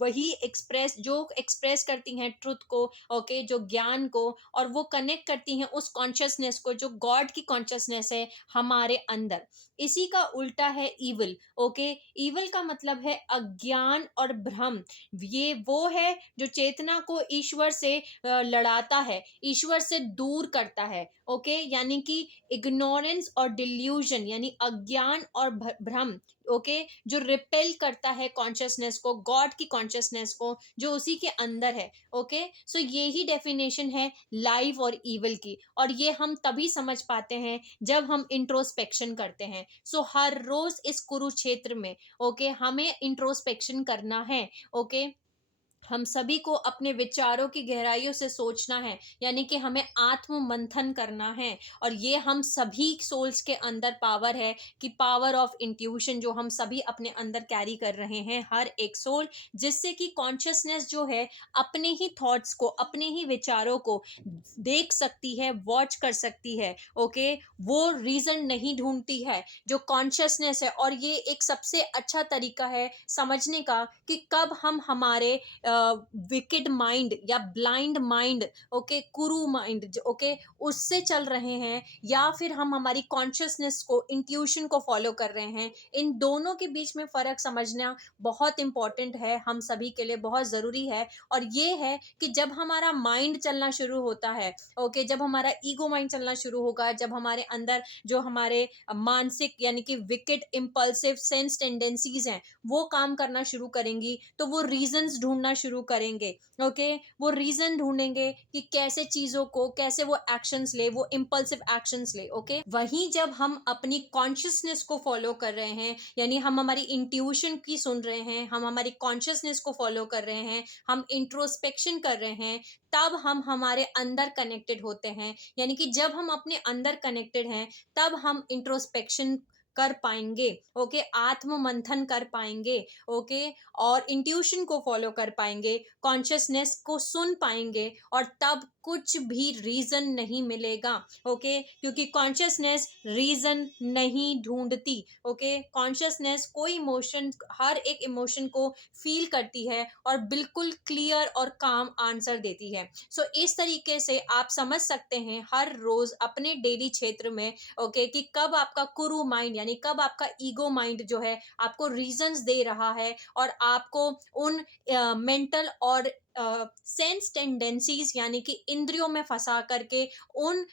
वही एक्सप्रेस करती हैं ट्रुथ को, ओके, जो ज्ञान को, और वो कनेक्ट करती हैं उस कॉन्शियसनेस को जो गॉड की कॉन्शियसनेस है हमारे अंदर। इसी का उल्टा है ईवल, ओके। ईवल का मतलब है अज्ञान और भ्रम। ये वो है जो चेतना को ईश्वर से लड़ाता है, ईश्वर से दूर करता है, ओके, यानी कि इग्नोरेंस और डिल्यूजन यानी अज्ञान और भ्रम, ओके, जो रिपेल करता है कॉन्शियसनेस को, गॉड की कॉन्शियसनेस को जो उसी के अंदर है, ओके। सो ये ही डेफिनेशन है लाइव और ईवल की, और ये हम तभी समझ पाते हैं जब हम इंट्रोस्पेक्शन करते हैं। सो हर रोज इस कुरुक्षेत्र में, ओके, हमें इंट्रोस्पेक्शन करना है, ओके। हम सभी को अपने विचारों की गहराइयों से सोचना है, यानी कि हमें आत्म मंथन करना है। और ये हम सभी सोल्स के अंदर पावर है कि पावर ऑफ इंट्यूशन जो हम सभी अपने अंदर कैरी कर रहे हैं, हर एक सोल, जिससे कि कॉन्शियसनेस जो है अपने ही थॉट्स को, अपने ही विचारों को देख सकती है, वॉच कर सकती है, ओके। वो रीजन नहीं ढूंढती है जो कॉन्शियसनेस है। और ये एक सबसे अच्छा तरीका है समझने का कि कब हम हमारे विकेड माइंड या ब्लाइंड माइंड, ओके, कुरु माइंड, ओके, उससे चल रहे हैं, या फिर हम हमारी कॉन्शियसनेस को, इंट्यूशन को फॉलो कर रहे हैं। इन दोनों के बीच में फर्क समझना बहुत इंपॉर्टेंट है, हम सभी के लिए बहुत ज़रूरी है। और ये है कि जब हमारा माइंड चलना शुरू होता है, ओके, जब हमारा ईगो माइंड चलना शुरू होगा, जब हमारे अंदर जो हमारे मानसिक यानी कि विकेड इम्पल्सिव सेंस टेंडेंसीज हैं वो काम करना शुरू करेंगी, तो वो रीजंस ढूंढना शुरू करेंगे, ओके। वो रीजन ढूंढेंगे कि कैसे चीजों को, कैसे वो एक्शंस ले, वो इम्पल्सिव एक्शंस ले, ओके। वहीं जब हम अपनी कॉन्शियसनेस को फॉलो कर रहे हैं, यानी हम हमारी इंट्यूशन की सुन रहे हैं, हम हमारी कॉन्शियसनेस को फॉलो कर रहे हैं, हम इंट्रोस्पेक्शन कर रहे हैं, तब हम हमारे अंदर कनेक्टेड होते हैं। यानी कि जब हम अपने अंदर कनेक्टेड हैं, तब हम इंट्रोस्पेक्शन कर पाएंगे, ओके, आत्म मंथन कर पाएंगे, ओके, और इंट्यूशन को फॉलो कर पाएंगे, कॉन्शियसनेस को सुन पाएंगे, और तब कुछ भी रीजन नहीं मिलेगा, ओके, क्योंकि कॉन्शियसनेस रीजन नहीं ढूंढती, ओके। कॉन्शियसनेस कोई इमोशन, हर एक इमोशन को फील करती है और बिल्कुल क्लियर और काम आंसर देती है। सो इस तरीके से आप समझ सकते हैं हर रोज अपने डेली क्षेत्र में, ओके, कि कब आपका कुरु माइंड यानी कब आपका ईगो माइंड जो है आपको रीजंस दे रहा है और आपको उन मेंटल और सेंस टेंडेंसीज यानी कि इंद्रियों में फंसा करके उन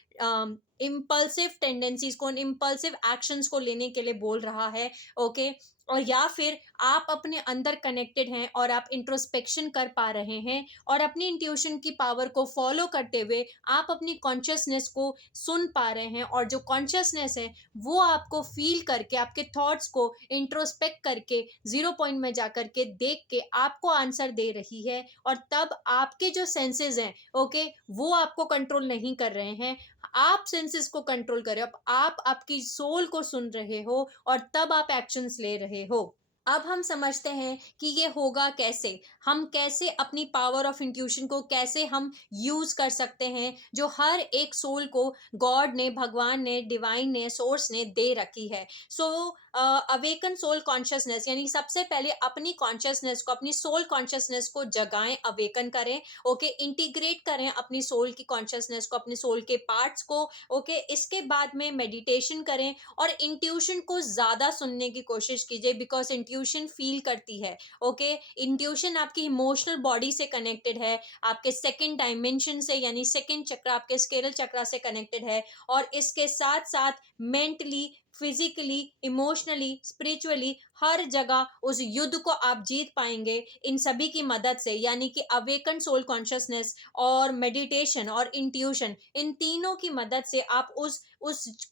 इम्पल्सिव टेंडेंसीज को, इम्पल्सिव एक्शंस को लेने के लिए बोल रहा है। ओके, और या फिर आप अपने अंदर कनेक्टेड हैं और आप इंट्रोस्पेक्शन कर पा रहे हैं और अपनी इंट्यूशन की पावर को फॉलो करते हुए आप अपनी कॉन्शियसनेस को सुन पा रहे हैं, और जो कॉन्शियसनेस है वो आपको फील करके, आपके थॉट्स को इंट्रोस्पेक्ट करके, जीरो पॉइंट में जाकर के देख के आपको आंसर दे रही है। और तब आपके जो सेंसेस हैं, ओके, वो आपको कंट्रोल नहीं कर रहे हैं, आप सेंसेस को कंट्रोल कर रहे हो। अब आप आपकी सोल को सुन रहे हो और तब आप एक्शंस ले रहे हो। अब हम समझते हैं कि ये होगा कैसे, हम कैसे अपनी पावर ऑफ इंट्यूशन को कैसे हम यूज कर सकते हैं, जो हर एक सोल को गॉड ने, भगवान ने, डिवाइन ने, सोर्स ने दे रखी है। सो अवेकन सोल कॉन्शियसनेस, यानी सबसे पहले अपनी कॉन्शियसनेस को, अपनी सोल कॉन्शियसनेस को जगाएं, अवेकन करें। ओके, इंटीग्रेट करें अपनी सोल की कॉन्शियसनेस को, अपनी सोल के पार्ट्स को। ओके, इसके बाद में मेडिटेशन करें और इंट्यूशन को ज्यादा सुनने की कोशिश कीजिए, बिकॉज इंट्यूशन फील करती है। ओके, इंट्यूशन आपकी इमोशनल बॉडी से कनेक्टेड है, आपके सेकंड डायमेंशन से, यानी सेकंड चक्र आपके स्केरल चक्र से कनेक्टेड है, और इसके साथ साथ मेंटली, फिजिकली, इमोशनली, स्पिरिचुअली, हर जगह उस युद्ध को आप जीत पाएंगे इन सभी की मदद से। यानी कि अवेकन सोल कॉन्शियसनेस और मेडिटेशन और इंट्यूशन, इन तीनों की मदद से आप उस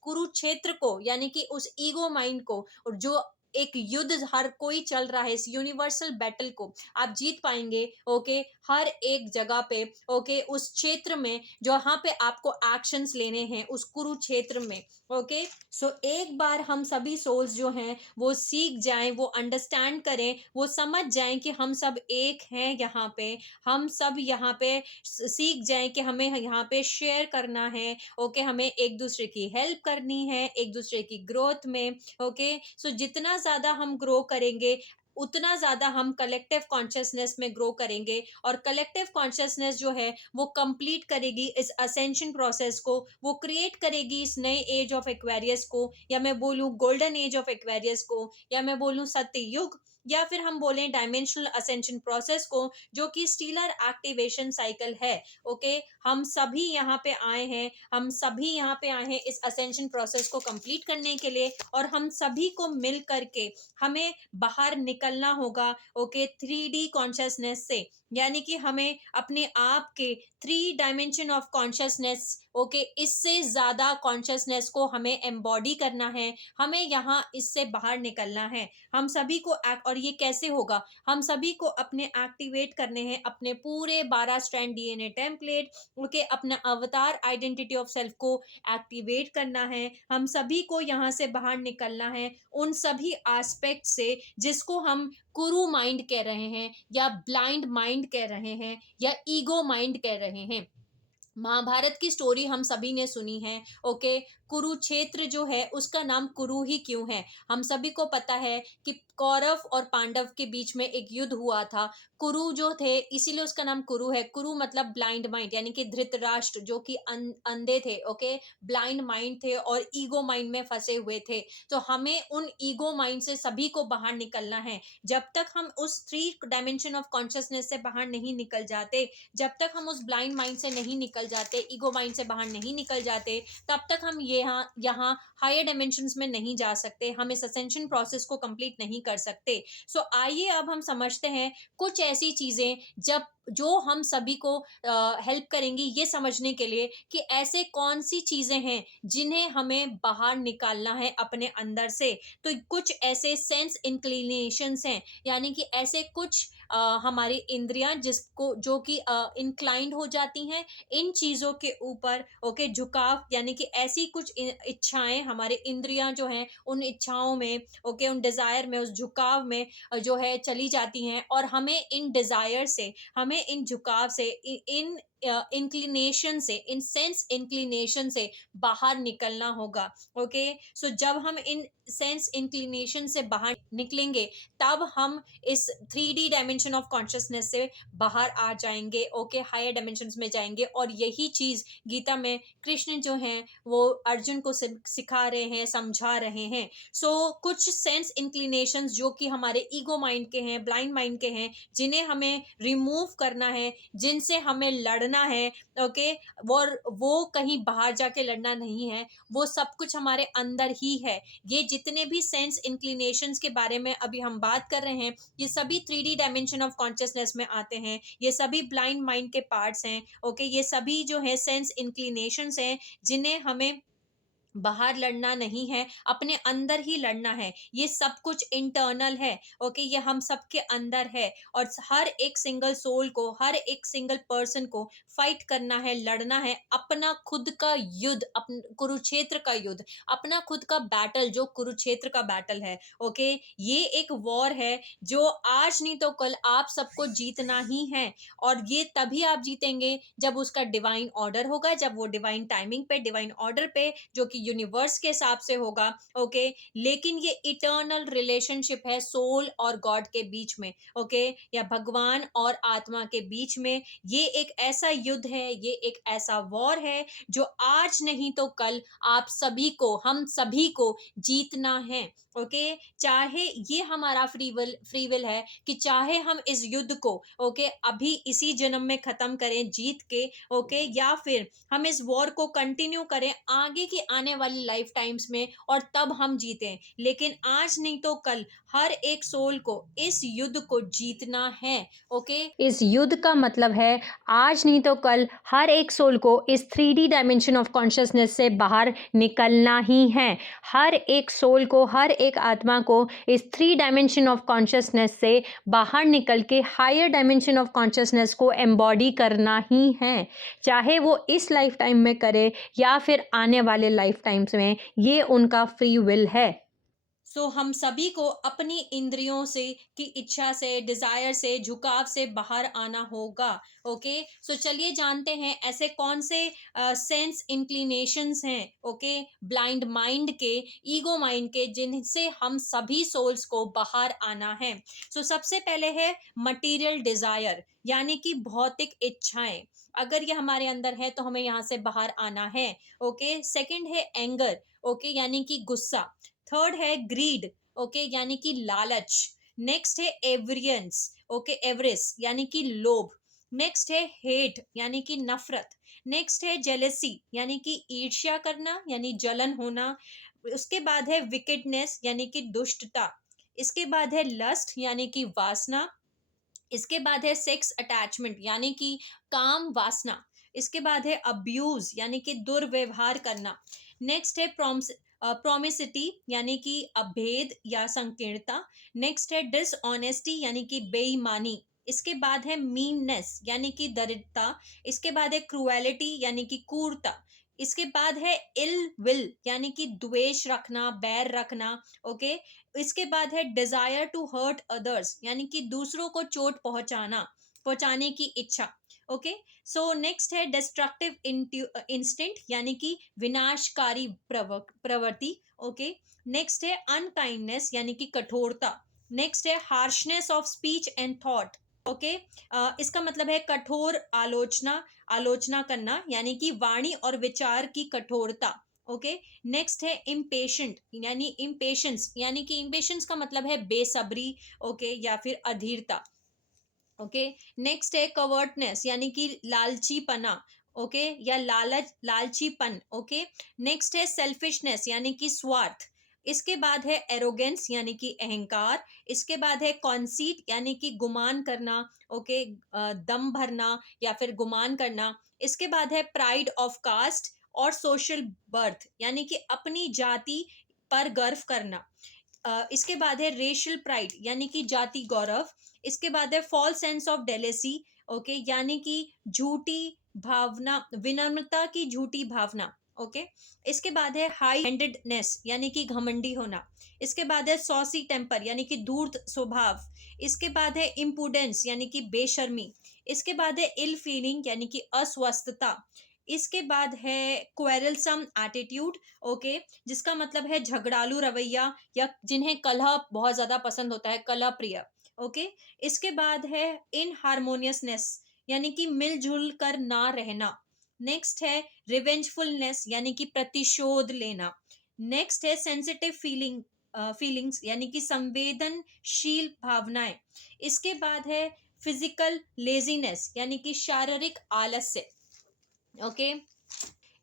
कुरुक्षेत्र को, यानी कि उस ईगो माइंड को, और जो एक युद्ध हर कोई चल रहा है, इस यूनिवर्सल बैटल को आप जीत पाएंगे। ओके, हर एक जगह पे, ओके, उस क्षेत्र में जहां पे आपको एक्शंस लेने हैं, उस कुरुक्षेत्र में। ओके, सो एक बार हम सभी सोल्स जो हैं वो सीख जाएं, वो अंडरस्टैंड करें, वो समझ जाएं कि हम सब एक हैं यहाँ पे, हम सब यहाँ पे सीख जाएं कि हमें यहाँ पे शेयर करना है। ओके, हमें एक दूसरे की हेल्प करनी है, एक दूसरे की ग्रोथ में। ओके, सो जितना ज्यादा हम ग्रो करेंगे, उतना ज्यादा हम कलेक्टिव कॉन्शियसनेस में ग्रो करेंगे, और कलेक्टिव कॉन्शियसनेस जो है वो कंप्लीट करेगी इस असेंशन प्रोसेस को, वो क्रिएट करेगी इस नए एज ऑफ एक्वेरियस को, या मैं बोलूं गोल्डन एज ऑफ एक्वेरियस को, या मैं बोलूं सत्य युग, या फिर हम बोलें डायमेंशनल असेंशन प्रोसेस को, जो कि स्टीलर एक्टिवेशन साइकिल है। ओके, हम सभी यहाँ पे आए हैं, हम सभी यहाँ पे आए हैं इस असेंशन प्रोसेस को कंप्लीट करने के लिए, और हम सभी को मिल करके हमें बाहर निकलना होगा। ओके, 3D कॉन्शियसनेस से, यानी कि हमें अपने आप के 3 डायमेंशन ऑफ कॉन्शियसनेस, ओके, इससे ज्यादा कॉन्शियसनेस को हमें एम्बॉडी करना है, हमें यहाँ इससे बाहर निकलना है। हम सभी को और ये कैसे होगा, हम सभी को अपने एक्टिवेट करने हैं अपने पूरे 12 स्ट्रैंड डीएनए टेम्पलेट। ओके, अपना अवतार आइडेंटिटी ऑफ सेल्फ को एक्टिवेट करना है, हम सभी को यहाँ से बाहर निकलना है उन सभी एस्पेक्ट से जिसको हम कुरु माइंड कह रहे हैं, या ब्लाइंड माइंड कह रहे हैं, या ईगो माइंड कह रहे हैं। महाभारत की स्टोरी हम सभी ने सुनी है। ओके, कुरुक्षेत्र जो है उसका नाम कुरु ही क्यों है, हम सभी को पता है कि कौरव और पांडव के बीच में एक युद्ध हुआ था। कुरु जो थे, इसीलिए उसका नाम कुरु है। कुरु मतलब ब्लाइंड माइंड, यानी कि धृतराष्ट्र जो कि अंधे थे। ओके, ब्लाइंड माइंड थे और ईगो माइंड में फंसे हुए थे। तो हमें उन ईगो माइंड से सभी को बाहर निकलना है। जब तक हम उस 3 डायमेंशन ऑफ कॉन्शियसनेस से बाहर नहीं निकल जाते, जब तक हम उस ब्लाइंड माइंड से नहीं निकल जाते, ईगो माइंड से बाहर नहीं निकल जाते, तब तक हम यहाँ हायर डायमेंशंस में नहीं जा सकते, हम इस असेंशन प्रोसेस को कंप्लीट नहीं कर सकते। सो आइए अब हम समझते हैं कुछ ऐसी चीजें जब जो हम सभी को हेल्प करेंगी ये समझने के लिए कि ऐसे कौन सी चीजें हैं जिन्हें हमें बाहर निकालना है अपने अंदर से। तो कुछ ऐसे सेंस इंक्लिनेशंस हैं, यानी कि ऐसे कुछ हमारी इंद्रियां जिसको, जो कि इंक्लाइंड हो जाती हैं इन चीजों के ऊपर। ओके, झुकाव, यानी कि ऐसी कुछ इच्छाएं, हमारे इंद्रियां जो हैं उन इच्छाओं में, ओके, उन डिजायर में, उस झुकाव में जो है चली जाती हैं, और हमें इन डिजायर से, हमें इन झुकाव से, इन इंक्लिनेशन से, इन सेंस इंक्लिनेशन से बाहर निकलना होगा। ओके, सो जब हम इन सेंस इंक्लिनेशन से बाहर निकलेंगे तब हम इस 3D डायमेंशन ऑफ कॉन्शियसनेस से बाहर आ जाएंगे। ओके, हायर डायमेंशंस में जाएंगे, और यही चीज गीता में कृष्ण जो हैं वो अर्जुन को सिखा रहे हैं, समझा रहे हैं। सो कुछ सेंस इंक्लिनेशंस जो कि हमारे ईगो माइंड के हैं, ब्लाइंड माइंड के हैं, जिन्हें हमें रिमूव करना है, जिनसे हमें लड़ना लड़ना है, ओके, वो कहीं बाहर जाके लड़ना नहीं है, वो सब कुछ हमारे अंदर ही है। ये जितने भी सेंस इंक्लिनेशंस के बारे में अभी हम बात कर रहे हैं, ये सभी 3D डायमेंशन ऑफ कॉन्शियसनेस में आते हैं, ये सभी ब्लाइंड माइंड के पार्ट्स हैं, ओके, ये सभी जो है सेंस इंक्लिनेशंस हैं, जिन्हें हमें बाहर लड़ना नहीं है, अपने अंदर ही लड़ना है। ये सब कुछ इंटरनल है, ओके, ये हम सबके अंदर है, और हर एक सिंगल सोल को, हर एक सिंगल पर्सन को फाइट करना है, लड़ना है, अपना खुद का युद्ध, कुरुक्षेत्र का युद्ध, अपना खुद का बैटल, जो कुरुक्षेत्र का बैटल है, ओके। ये एक वॉर है जो आज नहीं तो कल आप सबको जीतना ही है, और ये तभी आप जीतेंगे जब उसका डिवाइन ऑर्डर होगा, जब वो डिवाइन टाइमिंग पे, डिवाइन ऑर्डर पे, जो कि यूनिवर्स के हिसाब से होगा, ओके। लेकिन ये इटर्नल रिलेशनशिप है सोल और गॉड के बीच में, ओके, या भगवान और आत्मा के बीच में। ये एक ऐसा युद्ध है, ये एक ऐसा वॉर है जो आज नहीं तो कल आप सभी को, हम सभी को जीतना है, ओके। चाहे ये हमारा फ्री विल है कि चाहे हम इस युद्ध को, ओके, अभी इसी जन्म में खत्म करें जीत के, ओके, या फिर हम इस वॉर को कंटिन्यू करें आगे की आने वाली लाइफ टाइम्स में, और तब हम जीतें। लेकिन आज नहीं तो कल हर एक सोल को इस युद्ध को जीतना है, ओके। इस युद्ध का मतलब है आज नहीं तो कल हर एक सोल को इस 3D डायमेंशन ऑफ कॉन्शियसनेस से बाहर निकलना ही है। हर एक सोल को, हर एक आत्मा को इस 3 डायमेंशन ऑफ कॉन्शियसनेस से बाहर निकल के हायर डायमेंशन ऑफ कॉन्शियसनेस को एम्बॉडी करना ही है, चाहे वो इस लाइफ टाइम में करे या फिर आने वाले लाइफ टाइम्स में। ये उनका फ्री विल है। सो हम सभी को अपनी इंद्रियों से, की इच्छा से, डिजायर से, झुकाव से बाहर आना होगा, ओके। सो चलिए जानते हैं ऐसे कौन से सेंस इंक्लिनेशंस हैं, ओके, ब्लाइंड माइंड के, ईगो माइंड के, जिनसे हम सभी सोल्स को बाहर आना है। सो सबसे पहले है मटेरियल डिजायर, यानी कि भौतिक इच्छाएं। अगर ये हमारे अंदर है तो हमें यहाँ से बाहर आना है, ओके। सेकंड है एंगर, ओके, यानी कि गुस्सा। थर्ड है ग्रीड, ओके, यानी कि लालच। नेक्स्ट है एवरियंस, ओके, एवरिस यानी कि लोभ। नेक्स्ट है हेट, यानी कि नफरत। नेक्स्ट है जेलेसी, यानी कि ईर्ष्या करना, यानी जलन होना। उसके बाद है विकेडनेस, यानी कि दुष्टता। इसके बाद है लस्ट, यानी कि वासना। इसके बाद है सेक्स अटैचमेंट, यानी कि काम वासना। इसके बाद है अब्यूज, यानी कि दुर्व्यवहार करना। नेक्स्ट है प्रोमिसिटी, यानी कि अभेद या संकीर्णता। नेक्स्ट है डिसऑनेस्टी, यानी कि बेईमानी। इसके बाद है मीननेस, यानी कि दरिद्रता। इसके बाद है क्रुएलिटी, यानी कि क्रूरता। इसके बाद है इल विल, यानी कि द्वेष रखना, बैर रखना, ओके। इसके बाद है डिजायर टू हर्ट अदर्स, यानी कि दूसरों को चोट पहुंचाने की इच्छा, ओके। सो नेक्स्ट है डिस्ट्रक्टिव इंस्टिंक्ट, यानी कि विनाशकारी प्रवृत्ति, ओके। नेक्स्ट है अनकाइंडनेस, यानी कि कठोरता। नेक्स्ट है harshness of speech and thought, okay. इसका मतलब है कठोर आलोचना करना, यानी कि वाणी और विचार की कठोरता, ओके। नेक्स्ट है इम्पेशेंट, यानी इम्पेशंस, यानी कि इम्पेशंस का मतलब है बेसब्री, ओके, या फिर अधीरता, ओके। नेक्स्ट है कवर्टनेस, यानी कि लालचीपना, ओके, या लालचीपन, ओके। नेक्स्ट है सेल्फिशनेस, यानी कि स्वार्थ। इसके बाद है एरोगेंस, यानी कि अहंकार। इसके बाद है कॉन्सीट, यानी कि गुमान करना, ओके, दम भरना या फिर गुमान करना। इसके बाद है प्राइड ऑफ कास्ट और सोशल बर्थ, यानी कि अपनी जाति पर गर्व करना। इसके बाद है रेशियल प्राइड, यानी कि जाति गौरव। इसके बाद है फॉल्स सेंस ऑफ डेलेसी, ओके, यानी कि झूठी भावना, विनम्रता की झूठी भावना, ओके। इसके बाद है हाई हैंडेडनेस, यानी कि घमंडी होना। इसके बाद है सॉसी टेम्पर, यानी कि धूर्त स्वभाव। इसके बाद है इम्पुडेंस, यानी कि बेशर्मी। इसके बाद है इल फीलिंग, यानी कि अस्वस्थता। इसके बाद है क्वेरलसम एटीट्यूड, ओके, जिसका मतलब है झगड़ालू रवैया, या जिन्हें कलह बहुत ज्यादा पसंद होता है, कलह प्रिय, ओके। इसके बाद है इनहार्मोनियसनेस, यानी कि मिलजुल कर ना रहना। नेक्स्ट है रिवेंजफुलनेस, यानी कि प्रतिशोध लेना। नेक्स्ट है सेंसिटिव फीलिंग्स, यानी कि संवेदनशील भावनाएं। इसके बाद है फिजिकल लेजीनेस यानी कि शारीरिक आलस्य। ओके,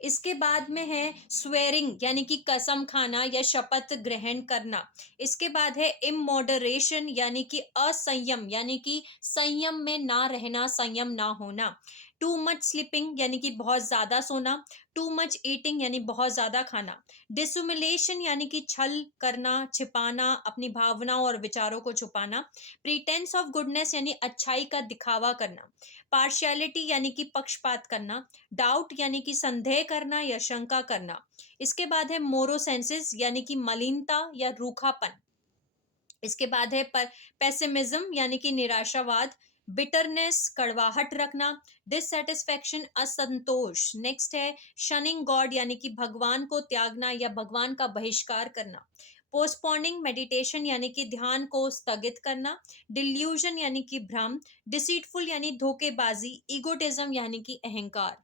इसके बाद में है स्वेरिंग यानी कि कसम खाना या शपथ ग्रहण करना। इसके बाद है इमोडरेशन यानी कि असंयम, यानी कि संयम में ना रहना, संयम ना होना। टू मच स्लीपिंग यानी कि बहुत ज्यादा सोना। टू मच ईटिंग यानी बहुत ज्यादा खाना। डिसुमुलेशन यानी कि छल करना, छिपाना, अपनी भावनाओं और विचारों को छुपाना। प्रीटेंस ऑफ गुडनेस यानी अच्छाई का दिखावा करना। पार्शियलिटी यानी कि पक्षपात करना। डाउट यानी कि संदेह करना या शंका करना। इसके बाद है मोरोसेंसिस यानी कि मलिनता या रूखापन। इसके बाद है पेसिमिज्म यानी कि निराशावाद। बिटरनेस कड़वाहट रखना। डिससेटिस्फेक्शन असंतोष। नेक्स्ट है शनिंग गॉड यानी कि भगवान को त्यागना या भगवान का बहिष्कार करना। पोस्टपोनिंग मेडिटेशन यानी कि ध्यान को स्थगित करना। डिल्यूजन यानी कि भ्रम। डिसीटफुल यानी धोखेबाजी। ईगोटिज्म यानी कि अहंकार।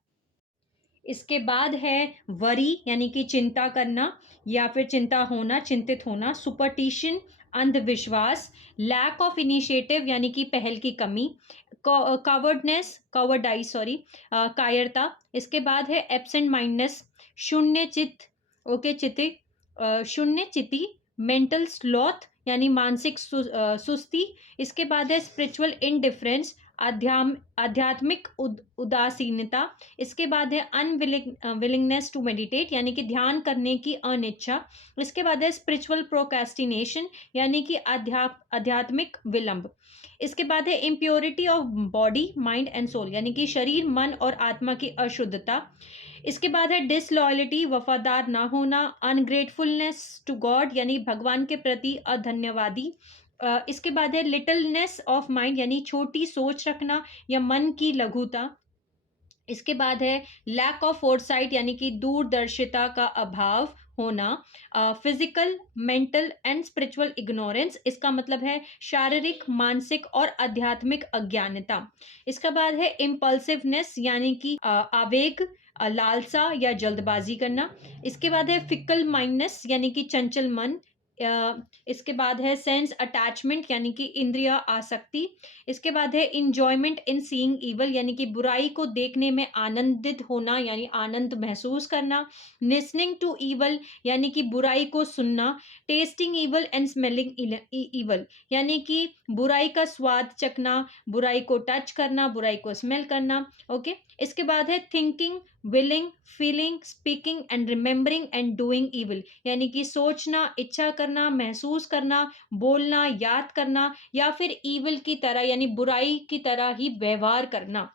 इसके बाद है वरी यानी कि चिंता करना या फिर चिंता होना, चिंतित होना। सुपरटिशन अंधविश्वास। लैक ऑफ इनिशिएटिव यानी कि पहल की कमी। कवर्डनेस कवर्डाई सॉरी कायरता। इसके बाद है एब्सेंट माइंडनेस, शून्य चित, ओके चिति, शून्य चिति। मेंटल स्लॉथ यानी मानसिक सुस्ती। इसके बाद है स्पिरिचुअल इनडिफरेंस, आध्यात्मिक उदासीनता। इसके बाद है अनविलिंगनेस टू मेडिटेट यानी कि ध्यान करने की अनिच्छा। इसके बाद है स्पिरिचुअल प्रोक्रेस्टिनेशन यानी कि आध्यात्मिक विलंब। इसके बाद है impurity of body mind and soul यानी कि शरीर, मन और आत्मा की अशुद्धता। इसके बाद है डिसलॉयलिटी, वफादार ना होना। अनग्रेटफुलनेस टू गॉड यानी भगवान के प्रति अधन्यवादी। इसके बाद है लिटलनेस ऑफ माइंड यानी छोटी सोच रखना या मन की लघुता। इसके बाद है लैक ऑफ फोरसाइट यानी कि दूरदर्शिता का अभाव होना। Physical, mental and spiritual ignorance, इसका मतलब है शारीरिक, मानसिक और आध्यात्मिक अज्ञानता। इसका बाद है इम्पल्सिवनेस यानी कि आवेग, लालसा या जल्दबाजी करना। इसके बाद है फिकल माइंडनेस यानी कि चंचल मन। इसके बाद है सेंस अटैचमेंट यानी कि इंद्रिय आसक्ति। इसके बाद है इंजॉयमेंट इन सीइंग इवल यानी कि बुराई को देखने में आनंदित होना यानी आनंद महसूस करना। लिसनिंग टू इवल यानी कि बुराई को सुनना। Testing evil and smelling evil यानी कि बुराई का स्वाद चखना, बुराई को टच करना, बुराई को स्मेल करना। ओके, इसके बाद है thinking, willing, feeling, speaking and remembering and doing evil यानी कि सोचना, इच्छा करना, महसूस करना, बोलना, याद करना या फिर इविल की तरह यानी बुराई की तरह ही व्यवहार करना।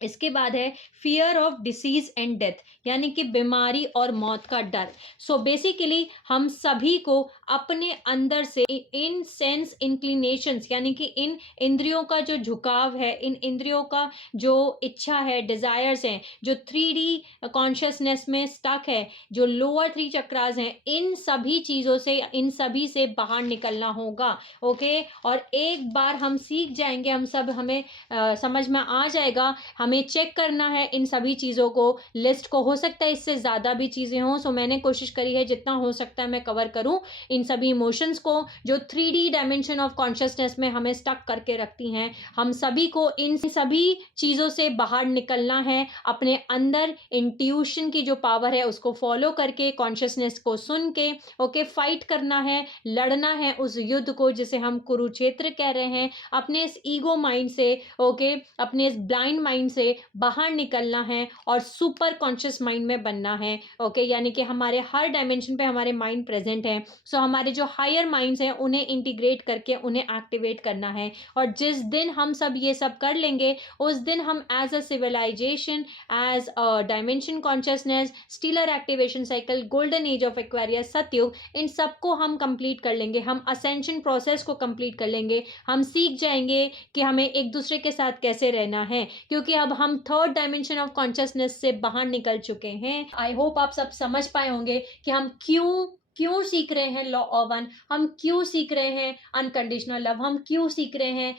इसके बाद है fear of disease and death यानी कि बीमारी और मौत का डर। सो बेसिकली हम सभी को अपने अंदर से इन सेंस इंक्लिनेशंस यानी कि इन इंद्रियों का जो झुकाव है, इन इंद्रियों का जो इच्छा है, डिजायर्स हैं, जो 3D कॉन्शियसनेस में स्टक है, जो लोअर 3 चक्रास हैं, इन सभी चीजों से, इन सभी से बाहर निकलना होगा। ओके, और एक बार हम सीख जाएंगे, हम सब, हमें समझ में आ जाएगा, हमें चेक करना है इन सभी चीज़ों को, लिस्ट को। हो सकता है इससे ज़्यादा भी चीज़ें हों, सो मैंने कोशिश करी है जितना हो सकता है मैं कवर करूं इन सभी इमोशंस को जो 3D डायमेंशन ऑफ कॉन्शियसनेस में हमें स्टक करके रखती हैं। हम सभी को इन सभी चीज़ों से बाहर निकलना है, अपने अंदर इंट्यूशन की जो पावर है उसको फॉलो करके, कॉन्शियसनेस को सुन के, ओके, फाइट करना है, लड़ना है उस युद्ध को जिसे हम कुरुक्षेत्र कह रहे हैं, अपने इस ईगो माइंड से, ओके, अपने इस ब्लाइंड माइंड से बाहर निकलना है और सुपर कॉन्शियस माइंड में बनना है। ओके, यानी कि हमारे हर डायमेंशन पे हमारे माइंड प्रेजेंट है। सो हमारे जो हायर माइंड्स हैं उन्हें इंटीग्रेट करके उन्हें एक्टिवेट करना है। और जिस दिन हम सब ये सब कर लेंगे उस दिन हम as a civilization, as a dimension consciousness, stellar activation cycle, golden age of Aquarius, Satyuga, इन सबको हम कंप्लीट कर लेंगे। हम असेंशन प्रोसेस को कंप्लीट कर लेंगे। हम सीख जाएंगे कि हमें एक दूसरे के साथ कैसे रहना है, क्योंकि अब हम 3rd डायमेंशन ऑफ कॉन्शियसनेस से बाहर निकल चुके हैं। आई होप आप सब समझ पाए होंगे कि हम क्यों क्यों सीख रहे हैं लॉ ऑफ वन, हम क्यों सीख रहे हैं अनकंडीशनल लव, हम क्यों सीख रहे हैं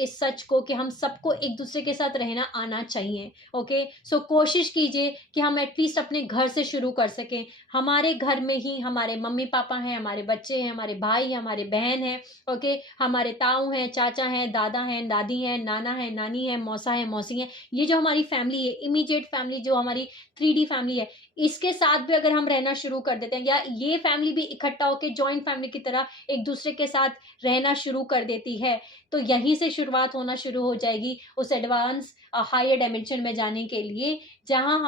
इस सच को कि हम सबको एक दूसरे के साथ रहना आना चाहिए। ओके, सो कोशिश कीजिए कि हम एटलीस्ट अपने घर से शुरू कर सकें। हमारे घर में ही हमारे मम्मी पापा हैं, हमारे बच्चे हैं, हमारे भाई हैं, हमारे बहन हैं। ओके, हमारे ताऊ हैं, चाचा हैं, दादा हैं, दादी हैं, नाना है, नानी है, मौसा है, मौसी है। ये जो हमारी फैमिली है, इमीडिएट फैमिली, जो हमारी 3D फैमिली है, इसके साथ भी अगर हम रहना शुरू कर देते हैं, या ये फैमिली भी इकट्ठा होकर जॉइंट फैमिली की तरह एक दूसरे के साथ रहना शुरू कर देती है, तो यहीं से शुरुआत होना शुरू हो जाएगी उस एडवांस हायर डायमेंशन में जाने के लिए, जहां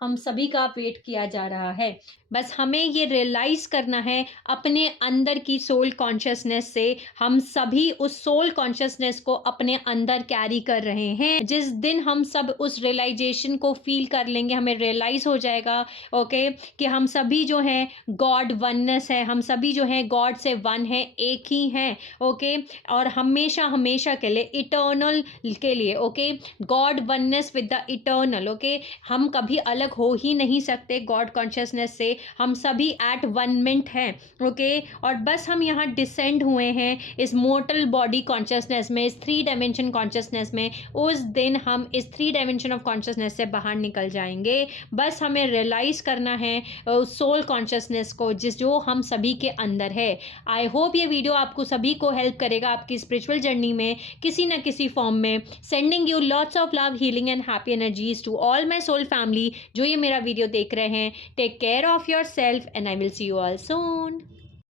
हम सभी का वेट किया जा रहा है। बस हमें ये रियलाइज करना है अपने अंदर की सोल कॉन्शियसनेस से, हम सभी उस सोल कॉन्शियसनेस को अपने अंदर कैरी कर रहे हैं। जिस दिन हम सब उस रियलाइजेशन को फील कर लेंगे, हमें रियलाइज हो जाएगा ओके कि हम सभी जो हैं गॉड वननेस है, हम सभी जो हैं गॉड से वन है, एक ही हैं। ओके, और हमेशा हमेशा के लिए, इटर्नल के लिए। Okay, God oneness with the eternal. Okay, हम कभी अलग हो ही नहीं सकते गॉड कॉन्शियसनेस से, हम सभी एट वन मिनट हैं। ओके, और बस हम यहाँ डिसेंड हुए हैं इस मोर्टल बॉडी कॉन्शियसनेस में, इस 3 डायमेंशन कॉन्शियसनेस में। उस दिन हम इस 3 डायमेंशन ऑफ कॉन्शियसनेस से बाहर निकल जाएंगे। बस हमें रियलाइज करना है सोल कॉन्शियसनेस को, जो हम सभी के अंदर है। आई होप ये वीडियो आपको सभी को हेल्प करेगा आपकी स्पिरिचुअल जर्नी में किसी न किसी फॉर्म में। Sending you lots of love, healing and happy energies to all my soul family जो ये मेरा वीडियो देख रहे हैं। Take care of your self and I will see you all soon.